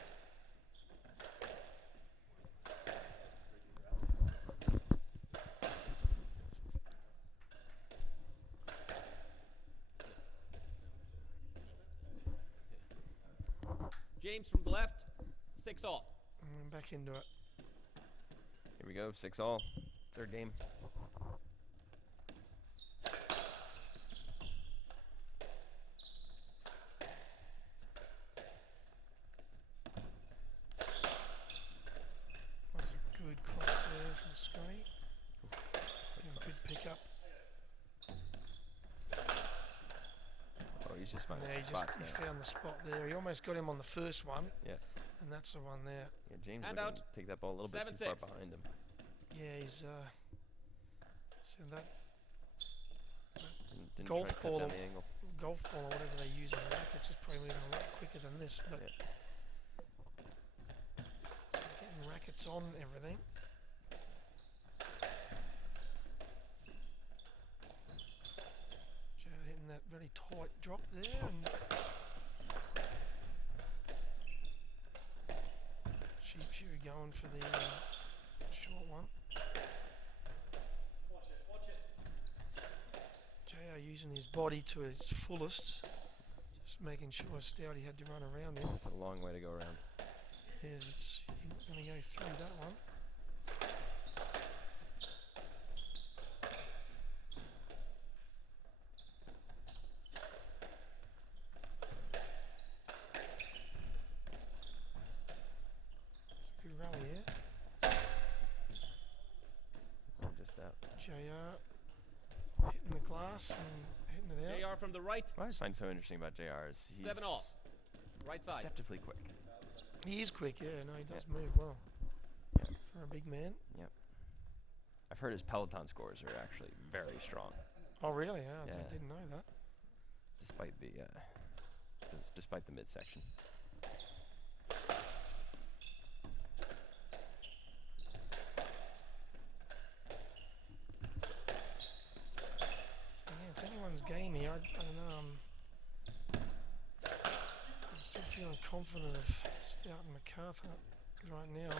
James from the left. 6-all. And back into it. Here we go, 6-all. Third game. That was a good cross there from Scotty. And a good pick up. Oh, he's just finding Yeah, some spots he now. found the spot there. He almost got him on the first one. Yeah. And that's the one there. Yeah, James And would out. take that ball a little bit too 7-6. far behind him. Yeah, he's so that Didn't golf try to cut ball, down the angle. golf ball or whatever they use in rackets is probably moving a lot quicker than this. But Yeah. so he's getting rackets on everything. Joe hitting that very tight drop there, and Sheepshear going for the short one. JR using his body to its fullest, just making sure Stouty had to run around him. It's a long way to go around. He's going to go through that one. It's a good rally here. Oh, just out. JR hitting the glass and hitting it out. JR from the right. What I find so interesting about JR is he's 7-all. Right side. deceptively quick. He is quick, yeah. No, he does Yeah. move well Yeah. for a big man. Yep. I've heard his Peloton scores are actually very strong, Oh, really? Yeah, I Yeah. didn't know that. despite the midsection. Yeah, it's anyone's game here. I don't know. I'm still feeling confident of Stout and McArthur right now.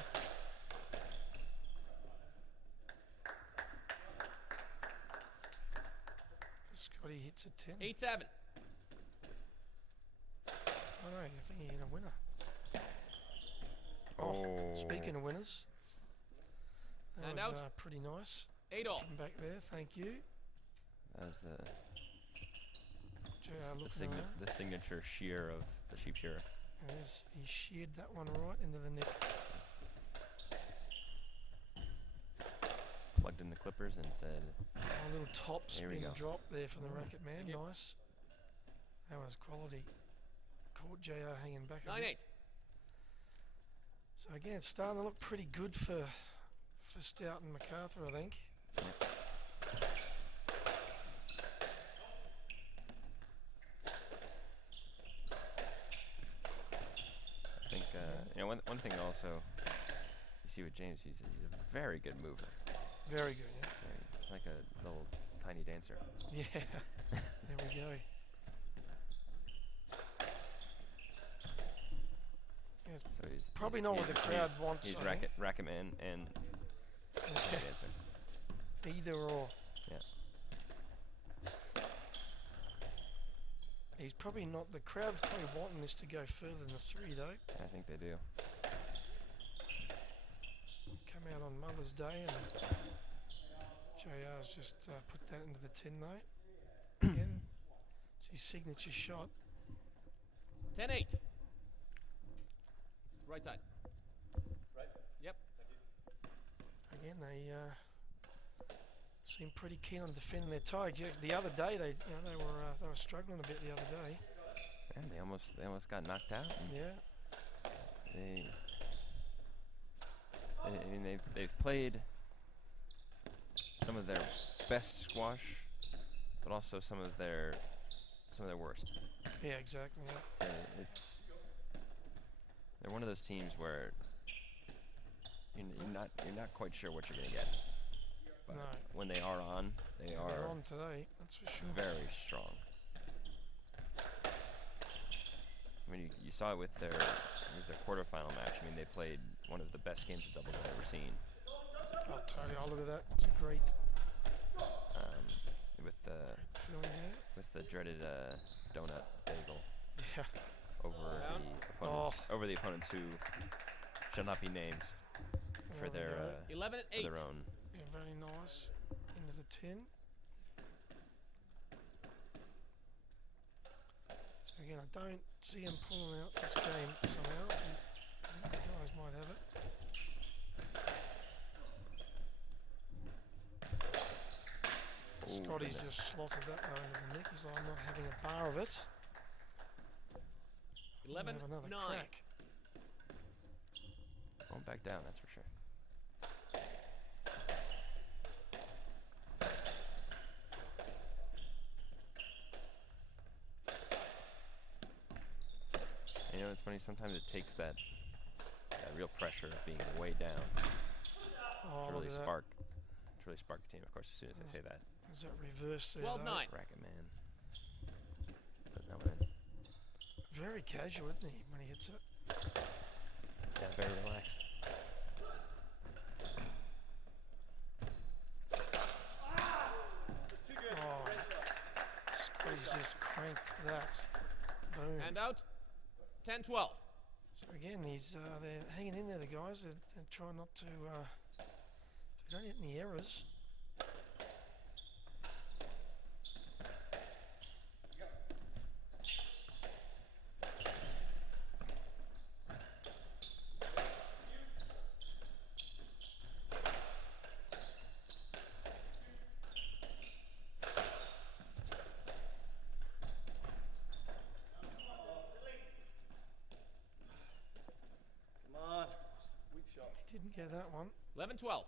Scotty hits a 10. 8-7. Oh no, I think he's a winner. Oh. Speaking of winners, that And was out. pretty nice. 8-all. From back there, thank you. That was JR looking at that. the signature shear of the sheep shearer. He sheared that one right into the net. Plugged in the clippers and said, A little top Here we spin go. drop there from the racket man. Nice. That was quality. Caught JR hanging back a bit. 9-8. So again, it's starting to look pretty good for Stout and McArthur, I think. I think, one thing also, you see with James, he's a very good mover. Very good, yeah. He's like a little tiny dancer. Yeah. There we go. Yeah, it's So he's probably not what the crowd wants. He's I think. racket man and tiny dancer. Either or. Yeah. He's probably not. The crowd's probably wanting this to go further than the 3, though. I think they do. Come out on Mother's Day, and JR's just put that into the tin, though. Again, it's his signature shot. 10-8. Right side. Right. Yep. Again, they seem pretty keen on defending their tie. The other day, they were struggling a bit the other day. And they almost got knocked out. Yeah. They've played some of their best squash, but also some of their worst. Yeah, exactly. Yeah. They're one of those teams where you're not quite sure what you're gonna get. But No. when they are on, they're on today. That's for sure. very strong. I mean, you saw it with it was their quarterfinal match. I mean, they played one of the best games of doubles I've ever seen. Oh, totally. Oh, look at that. It's a great feeling here. With the dreaded donut bagel Yeah. over the opponents who shall not be named for their 11-8. for their own. Yeah, very nice. Into the tin. So again, I don't see him pulling out this game somehow. I think the guys might have it. Scotty's just slotted that though into the nick. He's like, I'm not having a bar of it. 11-9. Have another crack. back down, that's for sure. And you know, it's funny, sometimes it takes that real pressure of being way down to really spark a team. Of course, as soon as I say that. Is that reverse there? 12-9. Racket man. Putting that one in. Very casual, isn't he, when he hits it? Yeah, very relaxed. Oh, Scotty's just cranked that. Boom. And out. 10-12. So again, they're hanging in there, the guys. They're trying not to. They don't hit any errors. Didn't get that one. 11-12.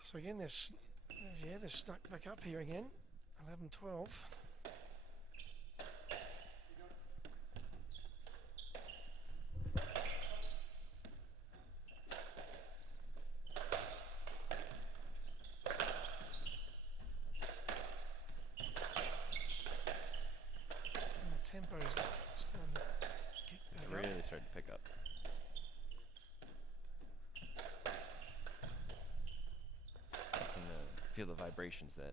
So again, they've snuck back up here again. 11-12. And the tempo's starting to kick back It up. really started to pick up. Feel the vibrations that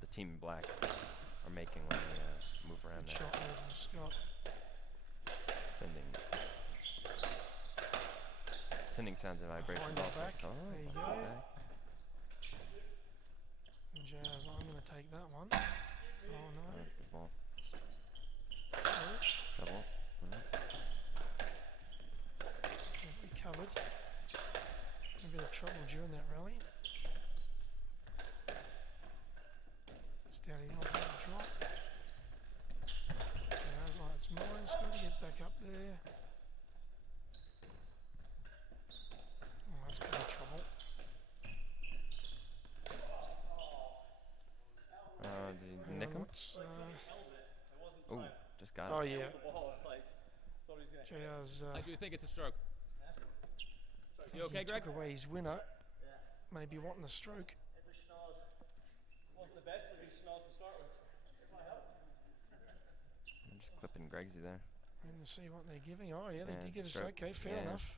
the team in black are making when they move around Good there. shot there from Scott. Sending sounds of vibrations. Behind the also. back. Oh, There you go. back. And Jazz, I'm going to take that one. Oh no. That's a good ball. Oh, Double. recovered. A bit of trouble during that rally. Standing off that drop. Jazz like it's mine. It's got to get back up there. Oh, that's got trouble. Did he nick him? Oh, just got it. Oh yeah. JR's I do think it's a stroke. You okay, Greg? took away his winner. Maybe wanting a stroke. I'm just clipping Gregsy there. And to see what they're giving. Oh yeah, they Yeah, did get a stroke. stroke. Okay, fair Yeah. enough.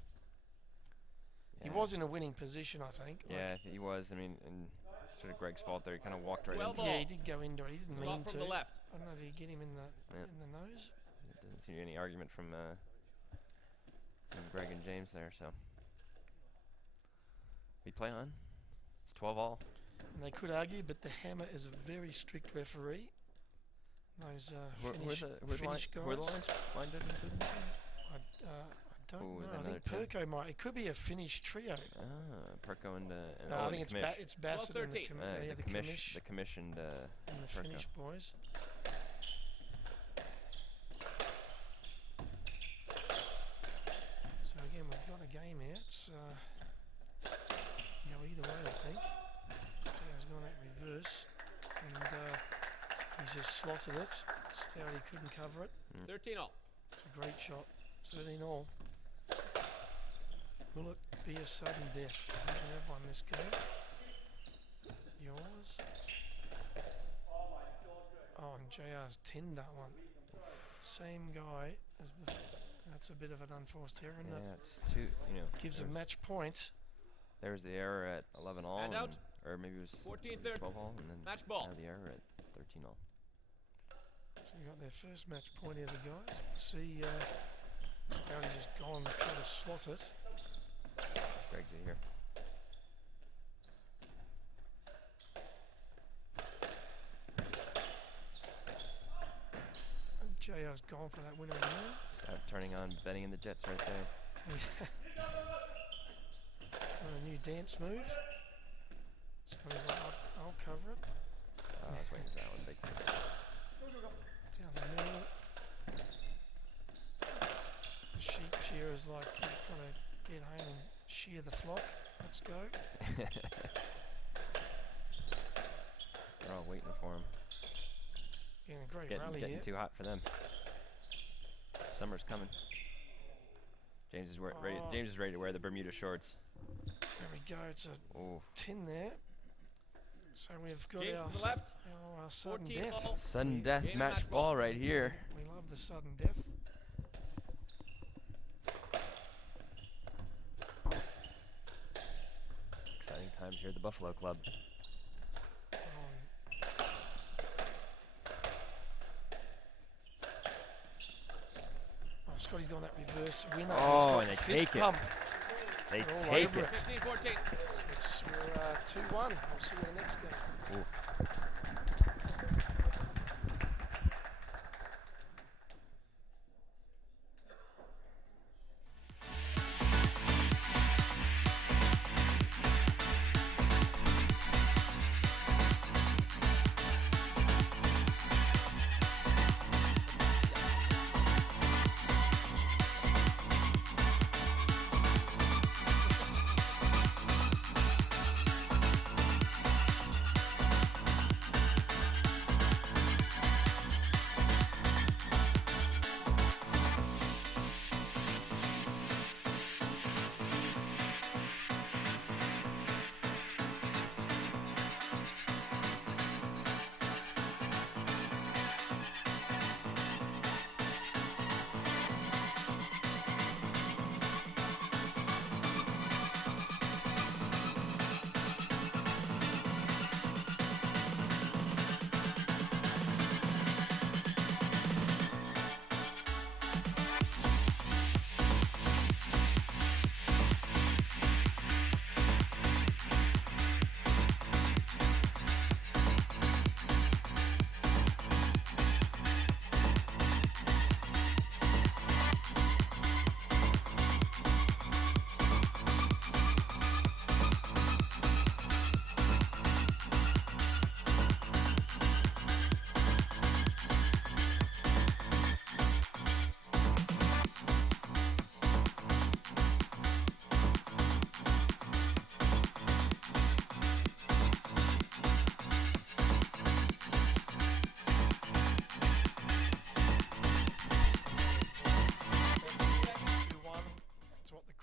He Yeah. was in a winning position, I think. Yeah, he was. I mean, and sort of Greg's fault there. He kind of walked right into Yeah, it. he did go into it. He didn't Scott mean from to. the left. I don't know. Did he get him in the Yeah. nose? Didn't see any argument from Greg and James there, so. We play on. It's 12-all. And they could argue, but the Hammer is a very strict referee. Those Finnish guys. Where the lines line differences? I don't Ooh, is know. that I think another Perko might. It could be a Finnish trio. Perko and No, oh, I and think the it's Bassett and the, 12-13. the commish the commissioned and the Perko. Finnish boys. So again, we've got a game here. It's go either way, I think. He's gone at reverse, and he's just slotted it. Stowdy couldn't cover it. 13-all. It's a great shot. 13-all. Will it be a sudden death? I think they've won this game. Yours. Oh, and JR's 10 that one. Same guy as before. That's a bit of an unforced error, isn't Yeah, it? just two, Gives a match point. There was the error at 11-all. And out. Or maybe it was 12-all, and then Match ball. now the error at 13-all. So you got their first match point here, the guys. See, Stowdy's just gone and try to slot it. Greg's here. And JR's gone for that winner now. Start turning on betting in the Jets right there. A new dance move. So he's like, I'll cover it. I was waiting for that one. Big time. Down the middle. sheep shearers like you've got to get home and shear the flock. Let's go. They're all waiting for him. Getting a great It's rally getting here. too hot for them. Summer's coming. James is ready. James is ready to wear the Bermuda shorts. There we go. It's a tin there. So we've got James our, from the left. our sudden 14 death. ball. Sudden death Game match ball right here. We love the sudden death. Exciting times here at the Buffalo Club. Scotty's gone that reverse winner. Oh, and they take it. Pump. They All take over it. 15-14. We're 2-1. We'll see you in the next game. Ooh.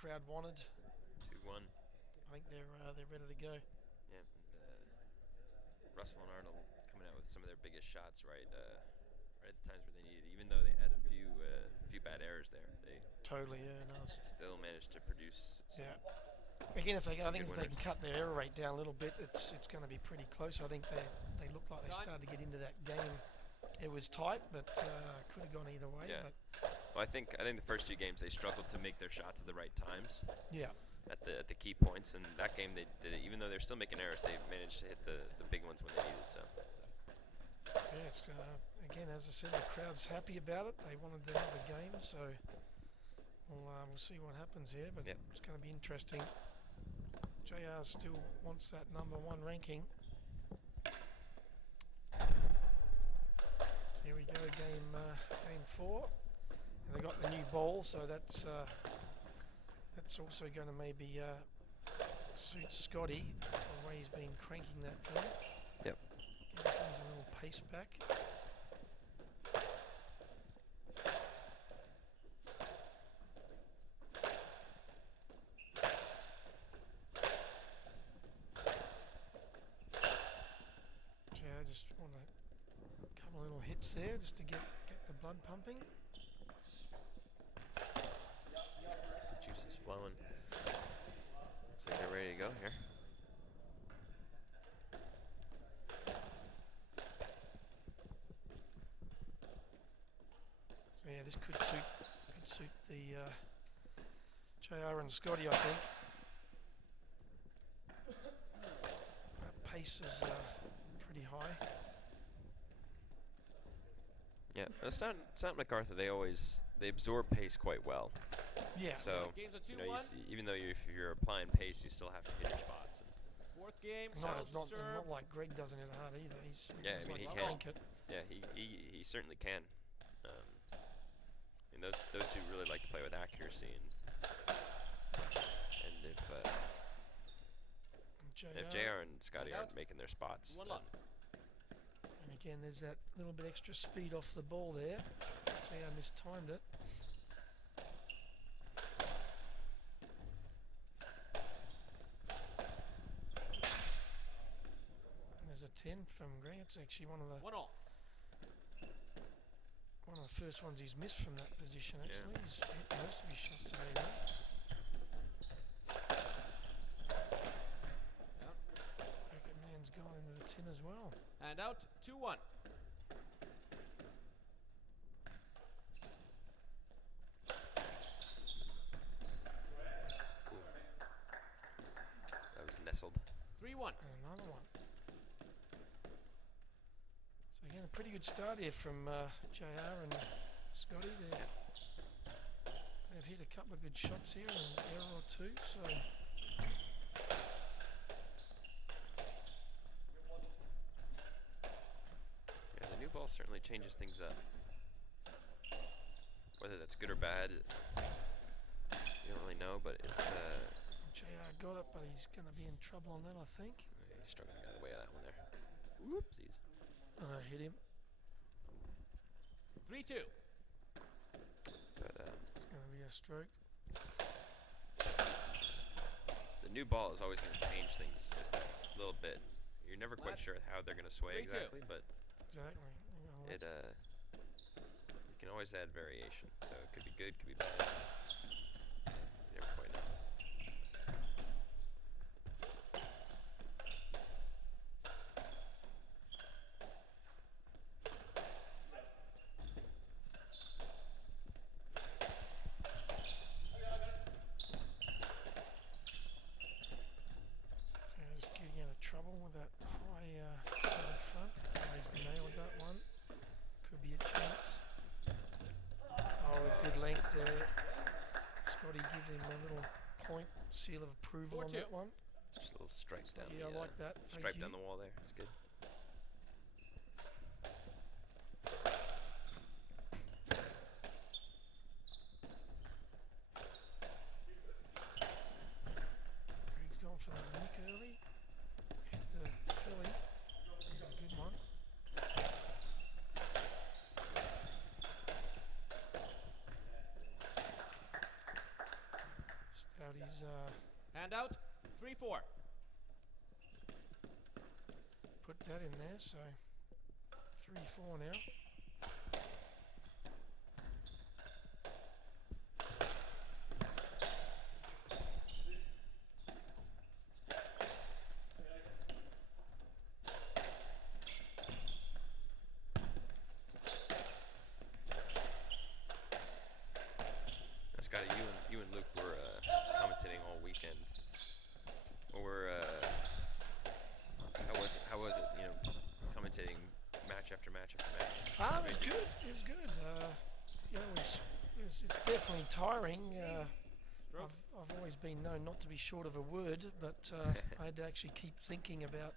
Crowd wanted. 2-1. I think they're ready to go. Yeah, and, Russell and Arnold coming out with some of their biggest shots right at the times where they needed. Even though they had a few bad errors there, they totally still managed to produce. Yeah. Again, I think if they can winners. cut their error rate down a little bit, it's going to be pretty close. I think they look like they started to get into that game. It was tight, but could have gone either way. Yeah. But Well, I think the first two games they struggled to make their shots at the right times. Yeah. At the key points, and that game they did it. Even though they're still making errors, they managed to hit the big ones when they needed. So. Yeah, it's again, as I said, the crowd's happy about it. They wanted to have the game, so we'll see what happens here. But it's going to be interesting. JR still wants that #1 ranking. So here we go, game 4, and they got the new ball, so that's also going to maybe suit Scotty the way he's been cranking that thing. Yep. Give things a little pace back. Yeah, I just want a couple of little hits there just to get the blood pumping. The juice is flowing. Looks like they're ready to go here. So yeah, this could suit the JR and Scotty, I think. That pace is pretty high. Yeah, it's not McArthur. They absorb pace quite well. Yeah. So Game's a you know, 2-1. even though if you're applying pace, you still have to hit your spots. And Fourth game. It's not like Greg doesn't hit hard either. He's yeah, I just mean like he can. crank it. Yeah, he certainly can. In And those two really like to play with accuracy, and if JR and Scotty aren't making their spots, then and again, there's that little bit extra speed off the ball there. JR mistimed it. There's a 10 from Greg. It's actually one of the first ones he's missed from that position. Actually, he's hit most of his shots today. Though. Man's gone into the tin as well. And out 2-1. that was nestled. 3-1. Another one. So again, a pretty good start here from JR and Scotty. They've hit a couple of good shots here, an error or two. So. Yeah, the new ball certainly changes things up. Whether that's good or bad, you don't really know, but it's JR got it, but he's going to be in trouble on that, I think. he's struggling out of the way of that one there. Whoopsies. Hit him. 3-2. But it's going to be a stroke. The new ball is always going to change things just a little bit. You're never quite sure how they're going to sway exactly, but exactly. It you can always add variation. So it could be good, could be bad. You never quite know. Just getting out of trouble with that high in front. He's nailed that one. Could be a chance. Oh, a good length there. Scotty gives him a little point seal of approval on that one. Just a little stripe down. Yeah, I like that. Stripe down the wall there. It's good. Greg's gone for the nick early. Hit the Philly. That's a good one. Stouty's Hand out 3-4. put that in there, so 3-4 now. Scotty, you and Luke were commentating all weekend. Or how was it? You know, commentating match after match after match. It was good. It was good. You know, it's definitely tiring. I've always been known not to be short of a word, but I had to actually keep thinking about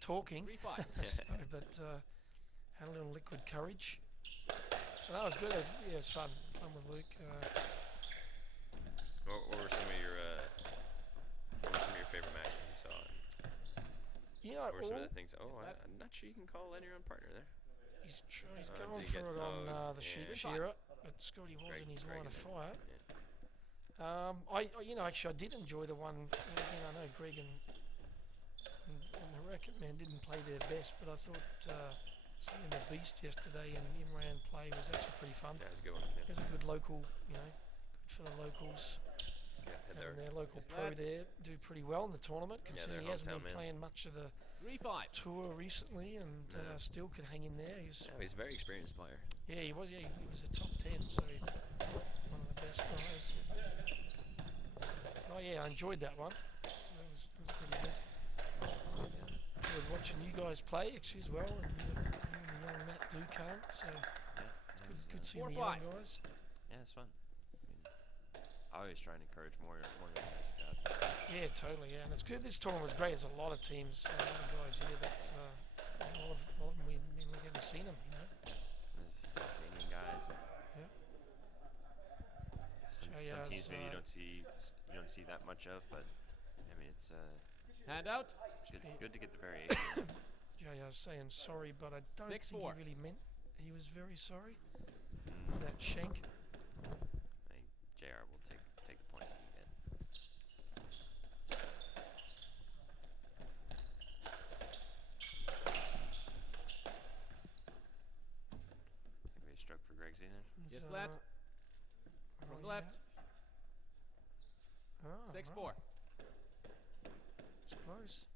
talking. But had a little liquid courage. But that was good. It was fun. Fun with Luke. What were some of your favorite matches you saw? You know, what were some of the things? Oh, I'm not sure you can call Lenny on partner there. He's going for it on the Shearer, but Scotty was in his line of fire. Yeah. Actually, I did enjoy the one. Again, I know Greg and the Racket Man didn't play their best, but I thought seeing the Beast yesterday and Imran play was actually pretty fun. Yeah, it was a good one. Yeah. It was a good local, good for the locals. Yeah, having their local pro there do pretty well in the tournament, considering he hasn't been playing much of the tour recently, and still could hang in there. He's a very experienced player. Yeah, he was. Yeah, he was a top 10, so one of the best guys. Oh yeah, I enjoyed that one. That was pretty good. Enjoyed watching you guys play actually as well, and you and the young Matt Ducan. So it's good seeing the young guys. Yeah, it's fun. I always try and encourage more young guys to go. Yeah, totally. Yeah, and it's good. This tournament was great. There's a lot of teams, a lot of guys here that a lot of them we've never seen them. There's Canadian guys. Yeah. some teams maybe you don't see that much of, but I mean it's Hand out. it's good to get the variation. JR's saying sorry, but I don't think 6-4. he really meant he was very sorry. That shank. I think JR will take the point again. It's gonna be a stroke for Greg's either. Yes, let. From the left. Oh, 6-4. right. It's close.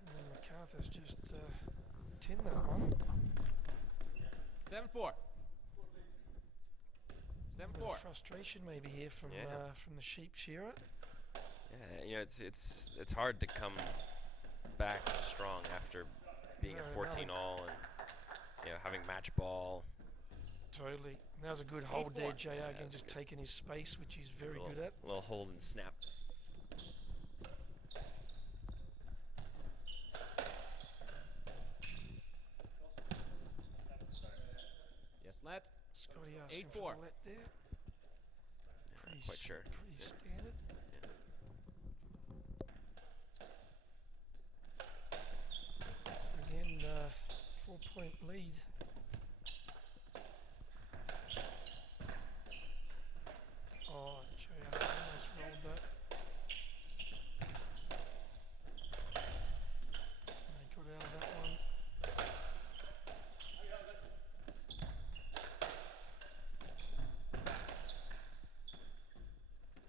And then McArthur's just tinned that one. 7-4. 7-4. Frustration maybe here from the sheep shearer. Yeah, you know it's hard to come back strong after being a 14 all and having match ball. Totally. That was a good hold there, JR. Yeah, Again, just taking his space, which he's very good at. A little hold and snap. Yes, let. Scotty asking for the let there. Not quite sure. Pretty standard. So again, 4-point lead. Oh, JR almost rolled that. They got out of that one.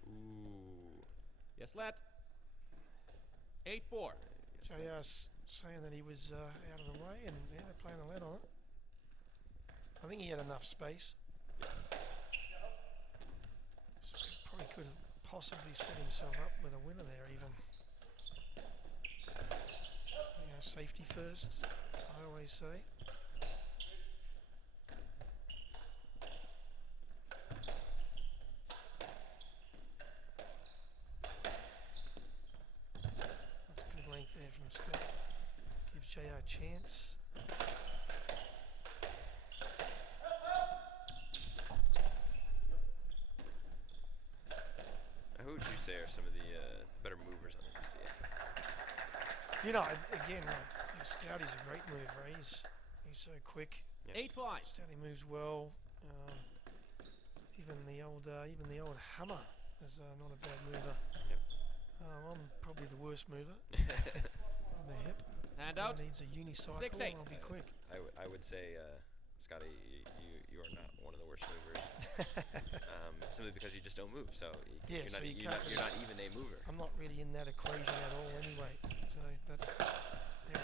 Ooh. Yes, let. 8-4. JR's saying that he was out of the way, and they're playing a lead on it. I think he had enough space. So he probably could have possibly set himself up with a winner there, even. Safety first, I always say. That's good length there from Scott. Gives JR a chance. Who would you say are some of the better movers on the ECA? Again, Stouty's a great mover. He's so quick. 8-5. Stouty moves well. Even the old hammer is not a bad mover. Yep. I'm probably the worst mover on the hip. Hand out. Needs a unicycle. 6-8. I'll be quick. I would say, Scotty, you are not one of the worst movers. Simply because you just don't move. So you're not even a mover. I'm not really in that equation at all anyway.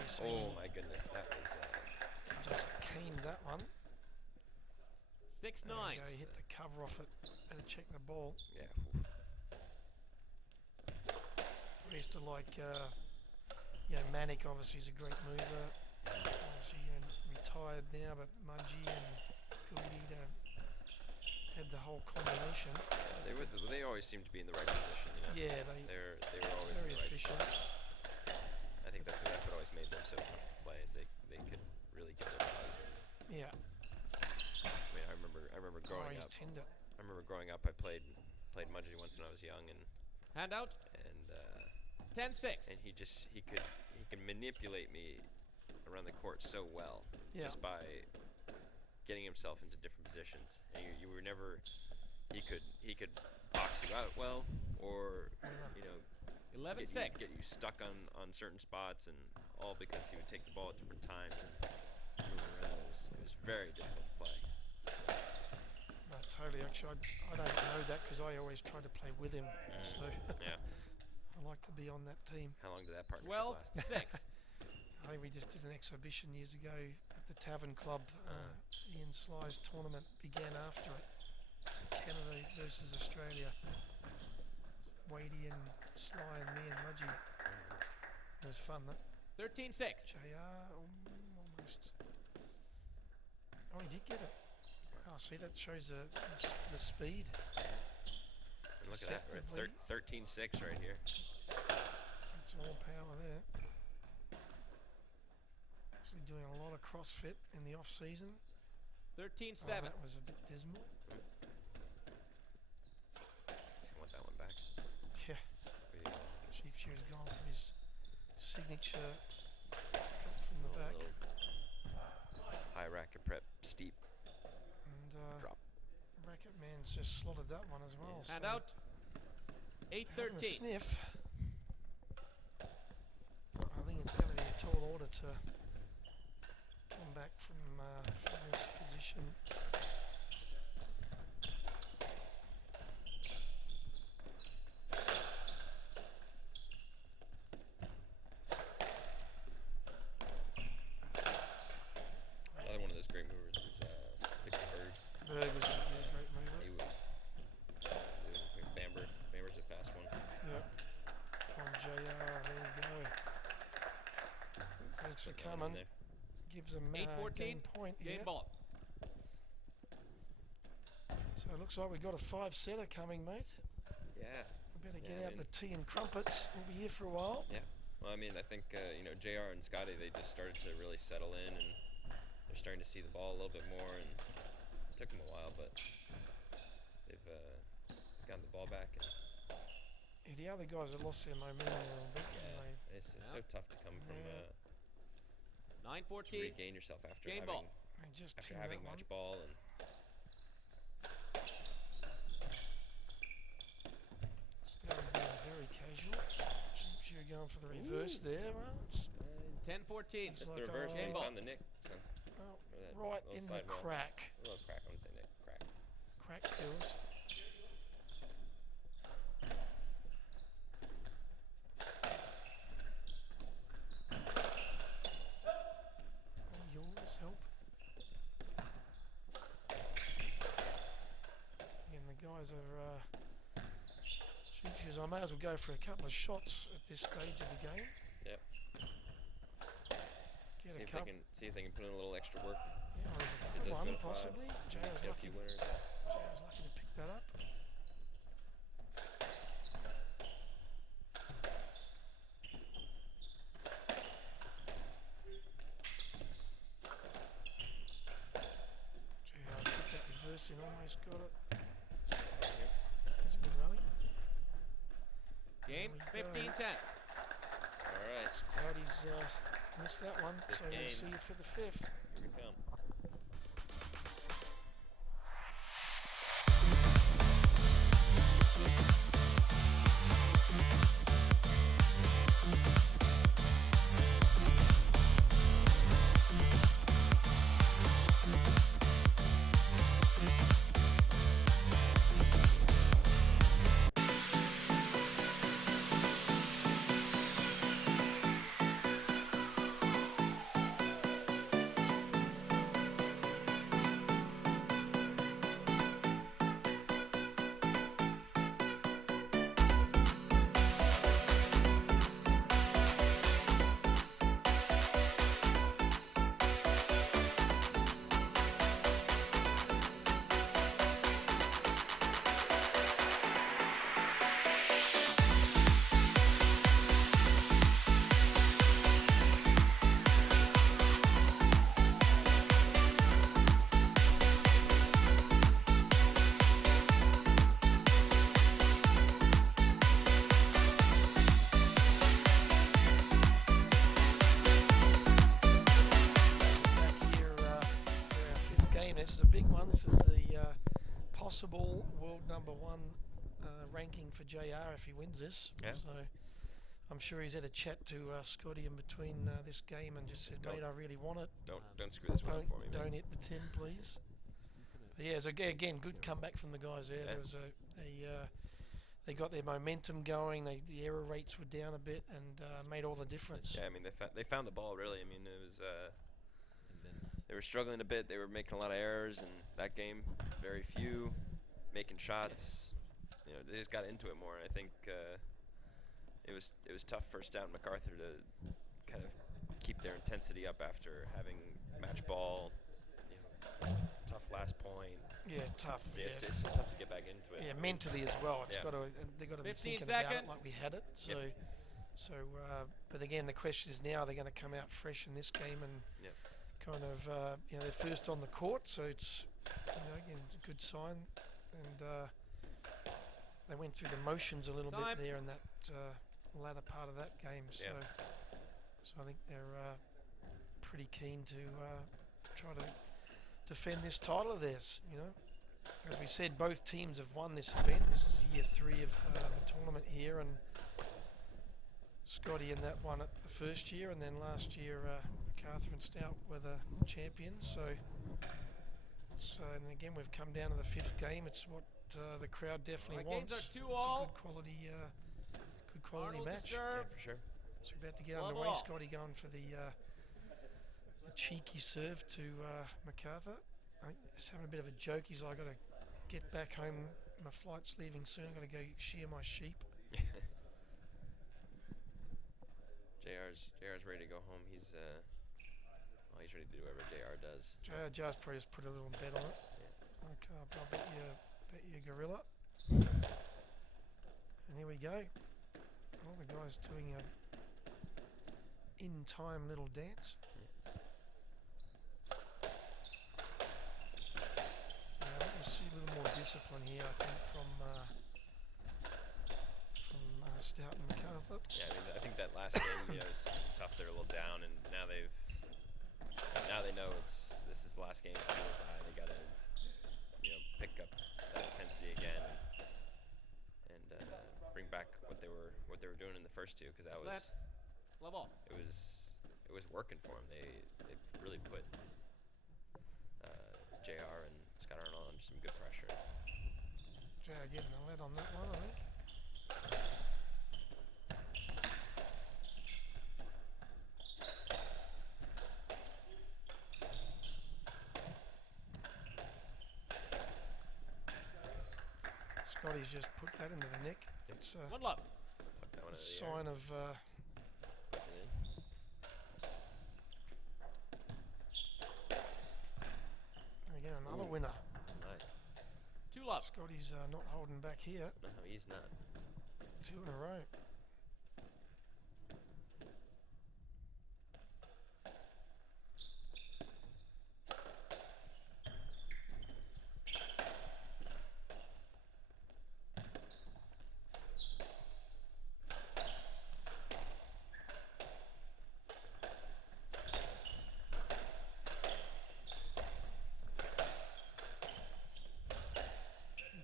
So oh my goodness, that was. Just caned that one. 6-9. He hit the cover off it. Better check the ball. Yeah. I used to like, Manic obviously is a great mover. Obviously retired now, but Mudgee and Goody had the whole combination. Yeah, they always seem to be in the right position. Yeah, they were always very in the right efficient. spot. I think that's what always made them so tough to play. Is they could really get their bodies in. Yeah. I mean, I remember growing he's up. tender. I remember growing up. I played Mudgee once when I was young, and hand out. And 10-6. And he could manipulate me around the court so well, just by getting himself into different positions. And you were never. He could box you out well, or 11-6. Get you stuck on certain spots, and all because he would take the ball at different times and move around. It was very difficult to play. No, totally. Actually, I don't know that because I always try to play with him. So yeah, I like to be on that team. How long did that partnership last? 12-6. I think we just did an exhibition years ago at the Tavern Club. Ian Sly's tournament began after it. So Canada versus Australia. Wadey and Sly and me and Mudgee. It was fun, though. 13-6. JR almost. Oh, he did get it. Oh, see, that shows the speed. And look at that, we're at 13-6 right here. That's all power there. Actually doing a lot of CrossFit in the off season. 13-7. That was a bit dismal. He wants that one back. Yeah. Chief Shear's gone for his signature cut from the back. High racket prep, steep. And drop. Racket man's just slotted that one as well. And so out. having a 8-13. sniff. I think it's going to be a tall order to come back from this position. Another one of those great movers is Victor Berg. Berg was a great mover. He was. Bamber's a fast one. Yep. On JR, there you go. Thanks for Put that one coming. in there. Gives him 8-14. game point. Game yeah. ball. So it looks like we've got a 5-setter coming, mate. Yeah. We better Yeah, get out the tea and crumpets. We'll be here for a while. Yeah. Well, I mean, I think JR and Scotty, they just started to really settle in, and they're starting to see the ball a little bit more. And it took them a while, but they've gotten the ball back. And Yeah, the other guys have lost their momentum a little bit. yeah, it's so tough to come from to 9-14. regain yourself after Game having ball. match ball and. Starting being very casual. You're going for the reverse there, right? 10-14. Just like the reverse. a- They found the nick. So, right in the crack. Well, it's crack. I wouldn't say nick. Crack. Crack kills. All yours, help. And the guys are shooters. I may as well go for a couple of shots at this stage of the game. Yep. Get See a if couple. they can put in a little extra work. Yeah, there's It a does one go to 5. possibly. JR's Get a lucky. few winners. JR's lucky to pick that up. JR put that reverse in, almost got it. That's a good rally. Game There we go. 15-10. All right. Scotty's missed that one, Fifth so we'll game. see you for the 5th. Here we come. possible world #1 ranking for JR if he wins this. Yeah. So I'm sure he's had a chat to Scotty in between this game and just said, mate, I really want it. Don't screw this one up for me, Don't man. hit the 10, please. But yeah, so again, good comeback from the guys there. Yeah. There was they got their momentum going. The error rates were down a bit and made all the difference. Yeah, I mean they found the ball really. I mean it was they were struggling a bit. They were making a lot of errors, and that game very few making shots. You know, they just got into it more. And I think it was tough first down McArthur to kind of keep their intensity up after having match ball. You know, tough last point. Yeah, tough. Yeah, Yeah. it's just tough to get back into it. Yeah, mentally as well. It's Yeah. got to. They got to be 15 thinking about it seconds. like we had it. So, Yep. so. But again, the question is now they're going to come out fresh in this game and Yep. kind of, they're first on the court, so it's, again, it's a good sign. And they went through the motions a little bit there in that latter part of that game. So, so I think they're pretty keen to try to defend this title of theirs. As we said, both teams have won this event. This is year 3 of the tournament here, and Scotty in that one at the first year, and then last year McArthur and Stout were the champions. So, and again, we've come down to the 5th game. It's what the crowd definitely wants. Games are It's 2 a all. good quality Arnold match. to serve. For sure. So we're about to get Love underway. all. Scotty going for the cheeky serve to McArthur. I think he's having a bit of a joke. He's like, I got to get back home. My flight's leaving soon. I've got to go shear my sheep. JR's ready to go home. He's ready to do whatever JR does. JR's probably just put a little bet on it. Yeah. Okay, I'll bet you gorilla. And here we go. All the guys doing a in-time little dance. We'll see a little more discipline here, I think, from Stout and McArthur. Yeah, I think that last game, it's tough. They're a little down, and now they know this is the last game. It's do or die. They gotta pick up that intensity again and bring back what they were doing in the first 2, because that was level. It was working for them. They really put JR and Scott Arnold under some good pressure. JR getting a lead on that one, I think. Scotty's just put that into the nick. It's a 1 love. sign of again, another winner. Nice. 2 love. Scotty's not holding back here. No, he's not. 2 in a row.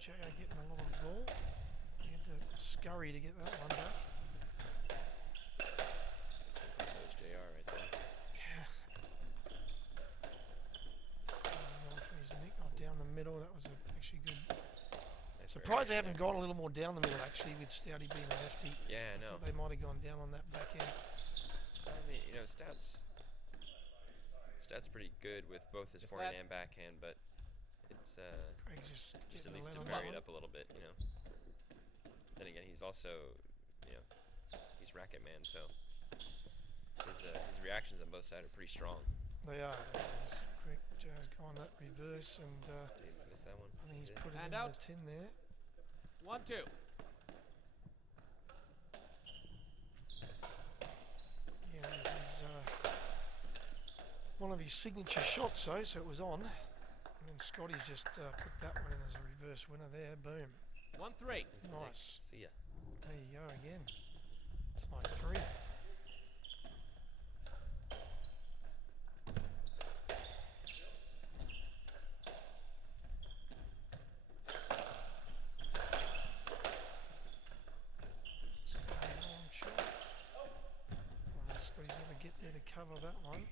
JR getting a lot of the ball. He had to scurry to get that one back. That was JR right there. Yeah. Going for his nick. Oh, down the middle. That was actually good. Nice Surprised they reaction haven't there. gone a little more down the middle, actually, with Stouty being a lefty. Yeah, I know. Thought they might have gone down on that back end. I mean, Stout's pretty good with both his forehand and backhand, but it's Craig's just at getting least the to lead on vary it that up a little bit, Then again, he's also, he's racket man, so his reactions on both sides are pretty strong. one. They are. He's quick. JR's gone that reverse, and Did he miss that one? I think he's Did. put it And into out. the tin there. 1-2. Yeah, this is one of his signature shots, though, so it was on. And then Scotty's just put that one in as a reverse winner there. Boom. 1-3. Nice. See ya. There you go again. It's like 3. Scotty's got to get there to cover that one.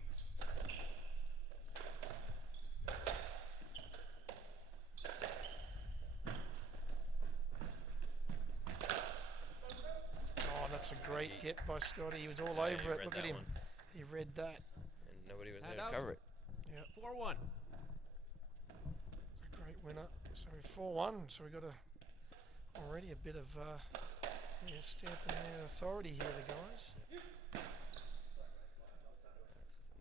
Oh, that's a great get by Scotty. He was all Yeah, he over it. read Look at that him. one. He read that. And nobody was And there to out. cover it. Yep. 4-1. It's a great winner. So 4-1. So we've got already a bit of stamping their authority here, the guys. That's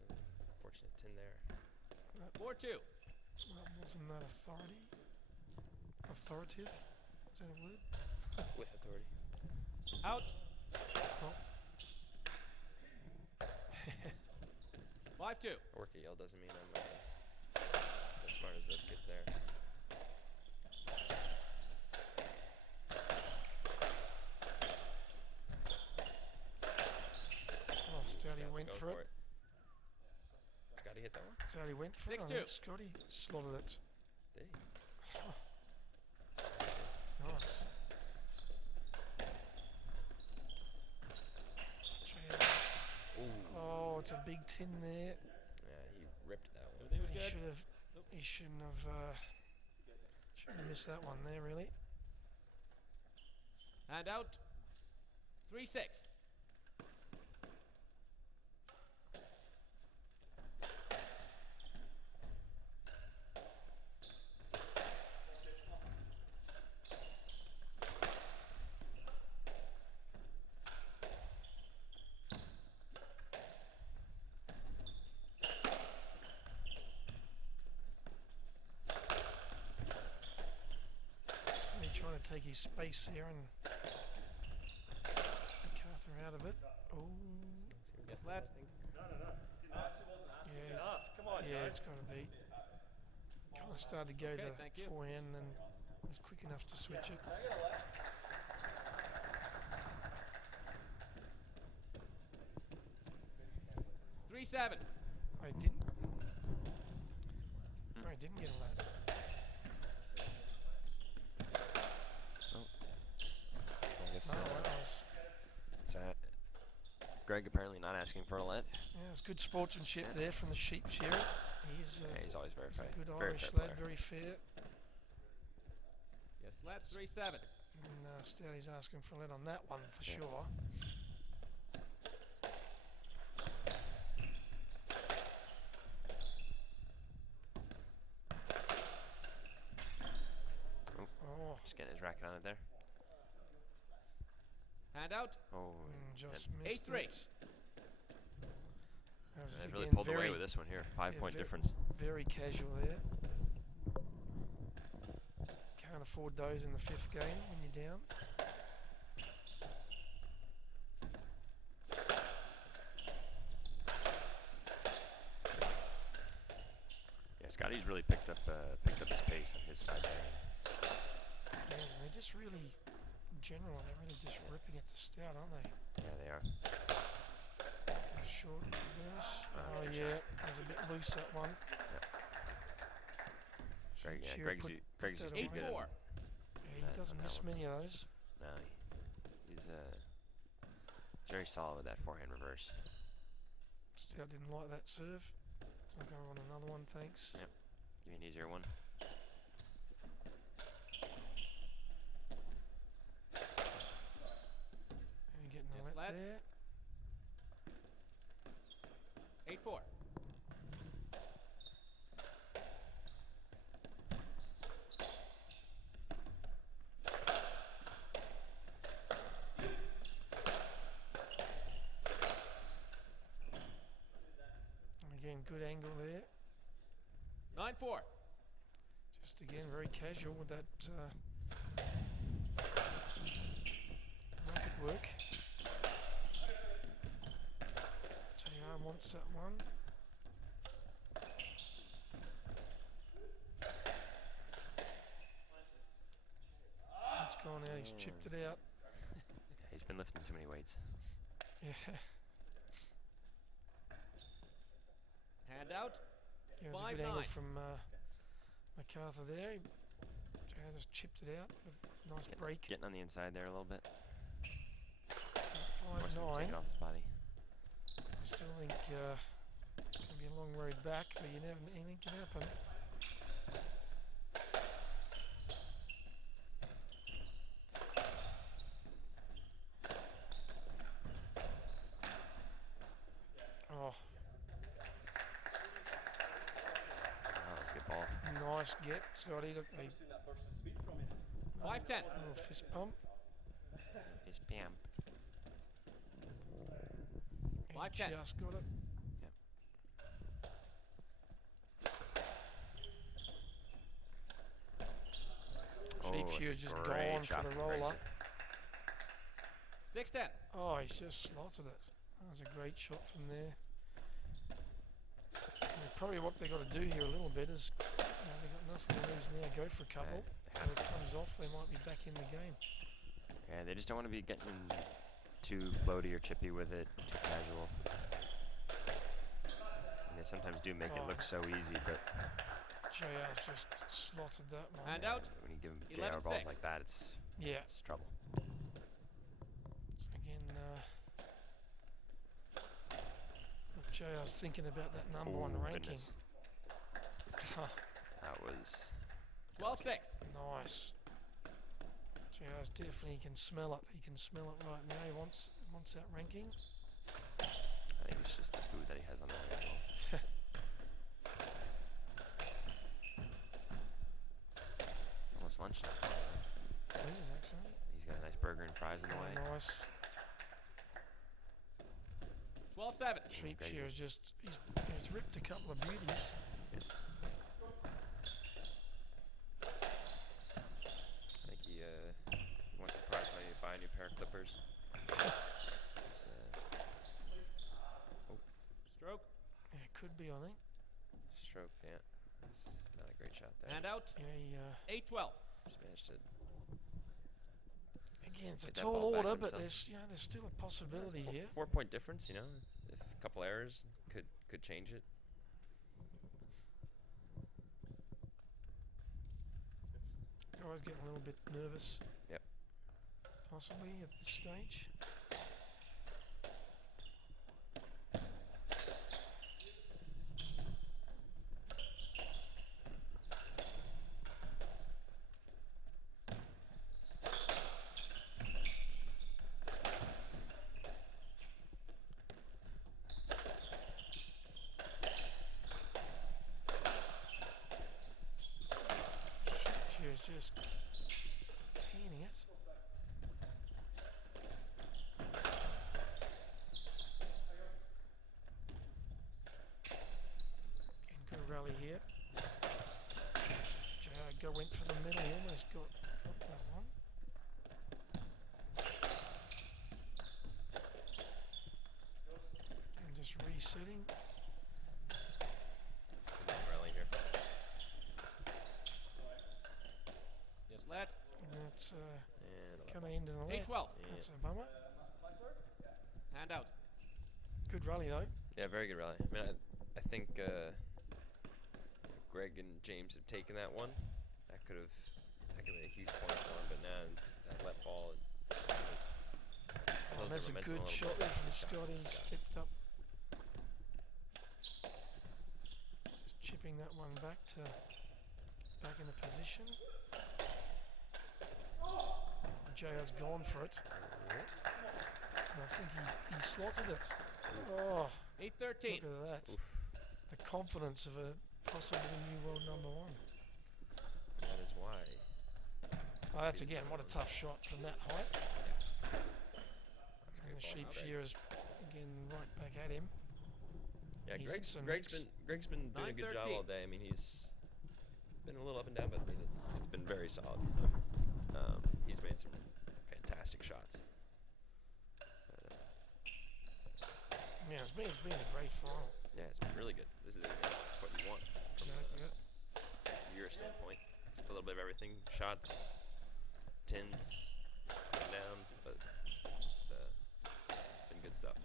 an unfortunate tin there. 4-2. Wasn't that authority? Authoritative? Is that a word? With authority. Out. Oh. 5-2. I work at Yale doesn't mean I'm as smart as those kids there. Oh, Stouty went Go for it. Scotty hit that one? Stouty went for it. I 6-2. think Scotty slotted it. Did he? Nice. Oh, it's a big tin there. Yeah, he ripped that one. Everything was He good. should have. He shouldn't have missed that one there, really. Hand out. 3-6. He's trying to take his space here and McArthur out of it. Oh. Yes, lad. Yeah, it's got to be. Kind of started to go thank the you. forehand and was quick enough to switch it. 3-7. I didn't. I didn't get a lap. I guess Oh, that was. Greg apparently not asking for a let. Yeah, it's good sportsmanship there from the sheep shearer. He's Yeah, he's always very fair. a good Very Irish fair lad, player. very fair. Yes, lad. 3-7. And Stouty's asking for a let on that one for sure. Oh, Just getting his racket on it there. Hand out. Oh, just 10. missed 8-3. it. That was They've really again pulled away very- with this one here. 5-point ve- difference. Very casual there. Can't afford those in the fifth game when you're down. Yeah, Scotty's really picked up his pace on his side there. Yeah, they're just really, in general, they're really just ripping at the stout, aren't they? Yeah, they are. Short reverse. that's Oh a good yeah, shot. that was a bit loose, that one. Greg, yeah, Shearer Greg's put Greg's that just too good. 8-4. Yeah, he that- doesn't on that miss one. many of those. No, he's very solid with that forehand reverse. Stout didn't like that serve. I'll go on another one, thanks. Yep. Give me an easier one. And getting Yes, a let lad. there. 8-4. And again, good angle there. 9-4. Just again, very casual with that racket work. TR wants that one. It's gone out, he's chipped it out. Yeah, he's been lifting too many weights. Yeah, Hand out. yeah, it was a good angle 5-9. from McArthur there. He just chipped it out with a nice break. Getting on the inside there a little bit. 5-9. Take it off his body. I still think it's going to be a long road back, but you never, anything can happen. Oh, Oh, that's a good ball. nice get, Scotty. Look, they 5-10. little fist pump. His pam. He 5-10. just got it. Yep. Oh, Sheep that's a Shearer's just great gone shot for the from Greg. roller. 6-10. Oh, he's just slotted it. That was a great shot from there. Probably what they got to do here a little bit is, they've got nothing to lose now. Go for a couple. If it comes off, they might be back in the game. Yeah, they just don't want to be getting too floaty or chippy with it, too casual. And they sometimes do make it look so easy, but JR's just slotted that one. Hand out. when you give them 11-6. JR balls like that, it's trouble. So again, if JR's thinking about that number one ranking. Goodness. That was 12-6. Nice. JR's definitely can smell it. He can smell it right now. He wants that ranking. I think it's just the food that he has on there as well. Almost lunchtime. It is actually. He's got a nice burger and fries in the way. Nice. 12-7. Sheep Shear's just he's ripped a couple of beauties. I think he wants to prize money to buy a new pair of clippers. Stroke. Yeah, it could be, I think. Stroke, yeah. That's not a great shot there. Hand out. Yeah, 8-12. Just managed to. again, it's a Get that tall ball back order, but himself. there's still a possibility here. 4-point difference, you know. If a couple errors could change it. Guys getting a little bit nervous. Yep. Possibly at this stage. Just painting it. And good rally here. Go went for the middle. He almost got that one. And just resetting. Rally here. Yes, let. And that's And kind of end in a left. 8-12. That's a bummer. Hand out. Good rally though. yeah, very good rally. I mean, I think Greg and James have taken that one. That could have been a huge point for him, but now that let ball. Oh, that's a good shot there from Scotty. Stepped up. Just chipping that one back into position. JR's gone for it. And I think he slotted it. Oh, 8-13. look at that. The confidence of a possibly new world number one. That is why. Oh, that's again, what a tough shot from that height. That's a And good the ball sheep out there. shearers again right back at him. Yeah, He's in some Greg's mix. been doing a good job 9-13. all day. I mean, he's been a little up and down, but I mean, it's been very solid. He's made some fantastic shots. But, Yeah, it's been a great final. yeah, it's been really good. This is what you want from Yeah. your standpoint. It's a little bit of everything: shots, tins, up and down, but it's been good stuff.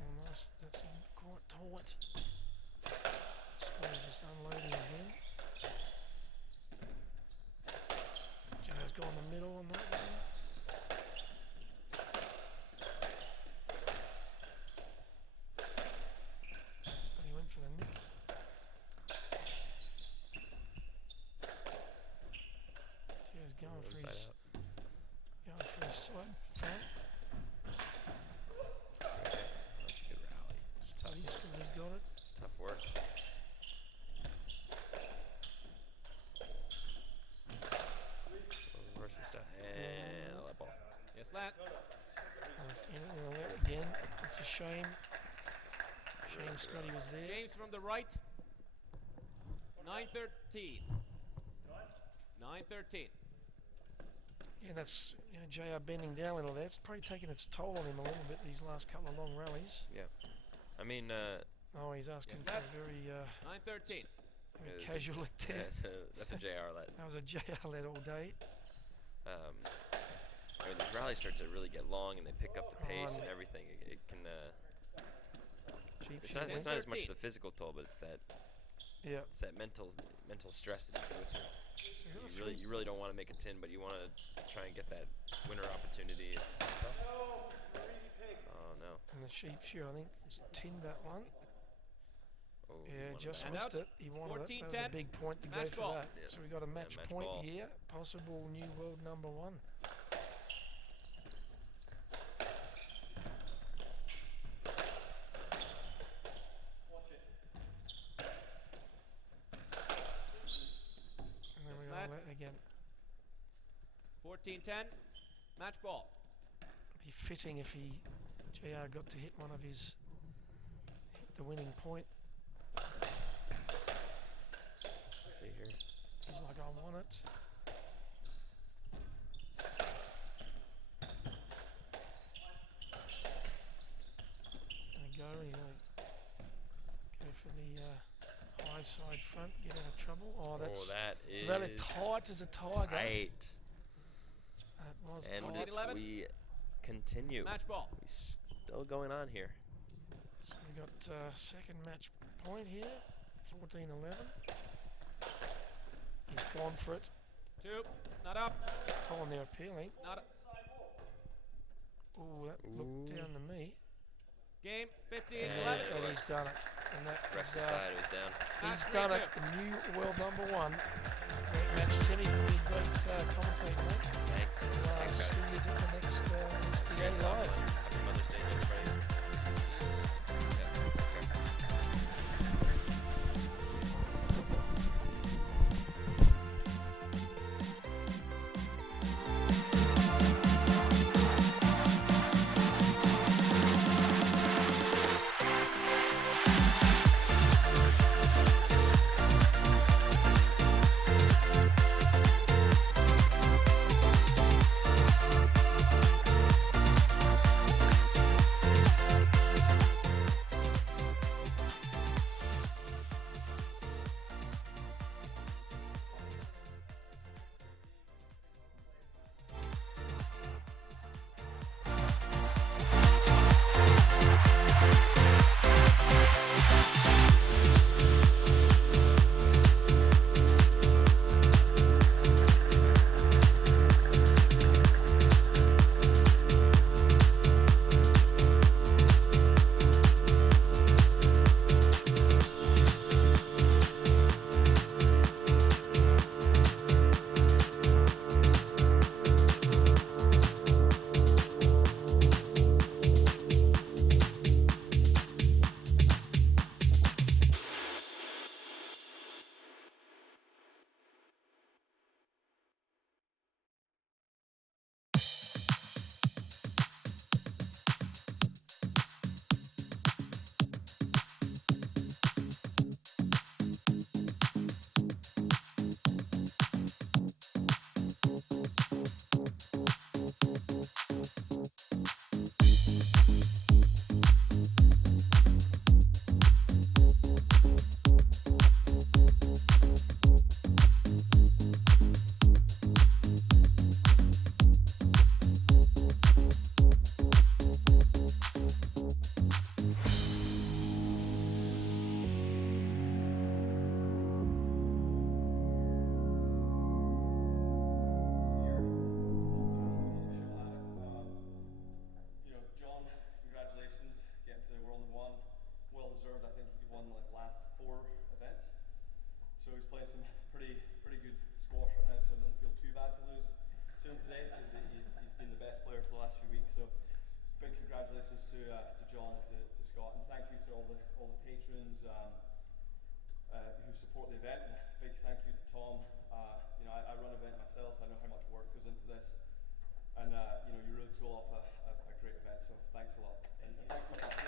Oh, nice. That's quite tight. Scotty just unloading again. JR's gone the middle on that one. Scotty went for the nick. JR's going for Inside his out. side front. That's a good rally. It's tough. Scotty's got it. It's tough work. Reverse some stuff and a let ball. Yes, let. It's in it and out again. It's a shame. Shame Scotty was there. James from the right. 9-13. 9-13. Yeah, that's JR bending down a little there. It's probably taken its toll on him a little bit these last couple of long rallies. Yeah. I mean, Oh, he's asking Yes, for that's a very, 9-13. very casual attack. That's a JR let. That was a JR let all day. When these rallies start to really get long and they pick up the pace and everything, it can. It's not as much the physical toll, but it's that. Yeah. It's that mental stress that you go through. You really don't want to make a tin, but you want to try and get that winner opportunity. It's tough. Oh no. And the sheep shear, I think, tinned that one. Oh, yeah, just And missed out. it. He wanted it. 14-10. That was a big point to go Match for ball. that. Yeah. So we got a match point ball. here. Possible new world number 1. And then we got that again. 14-10. Match ball. Be fitting if JR got to hit one of his, hit the winning point. See here. He's like, I want it. Gonna go, he's gonna go for the high side front, get out of trouble. Oh, that's that is very tight as a tiger. tight. That was And tight. we continue. Match ball. We still going on here. So we got second match point here, 14-11. He's gone for it. 2. Not up. Oh, and they're appealing. Not up. Oh, that looked down to me. Game 15-11. And he's done it. And that Ref is, decided it was down. he's Match done it. 3-2. The new world number 1. Great match, Kenny. Really great commentating, mate. Thanks. Thanks, guys. See you at the next SDA Live. Happy Mother's Day to everybody. And you really pull off a great event, so thanks a lot. And thanks so much.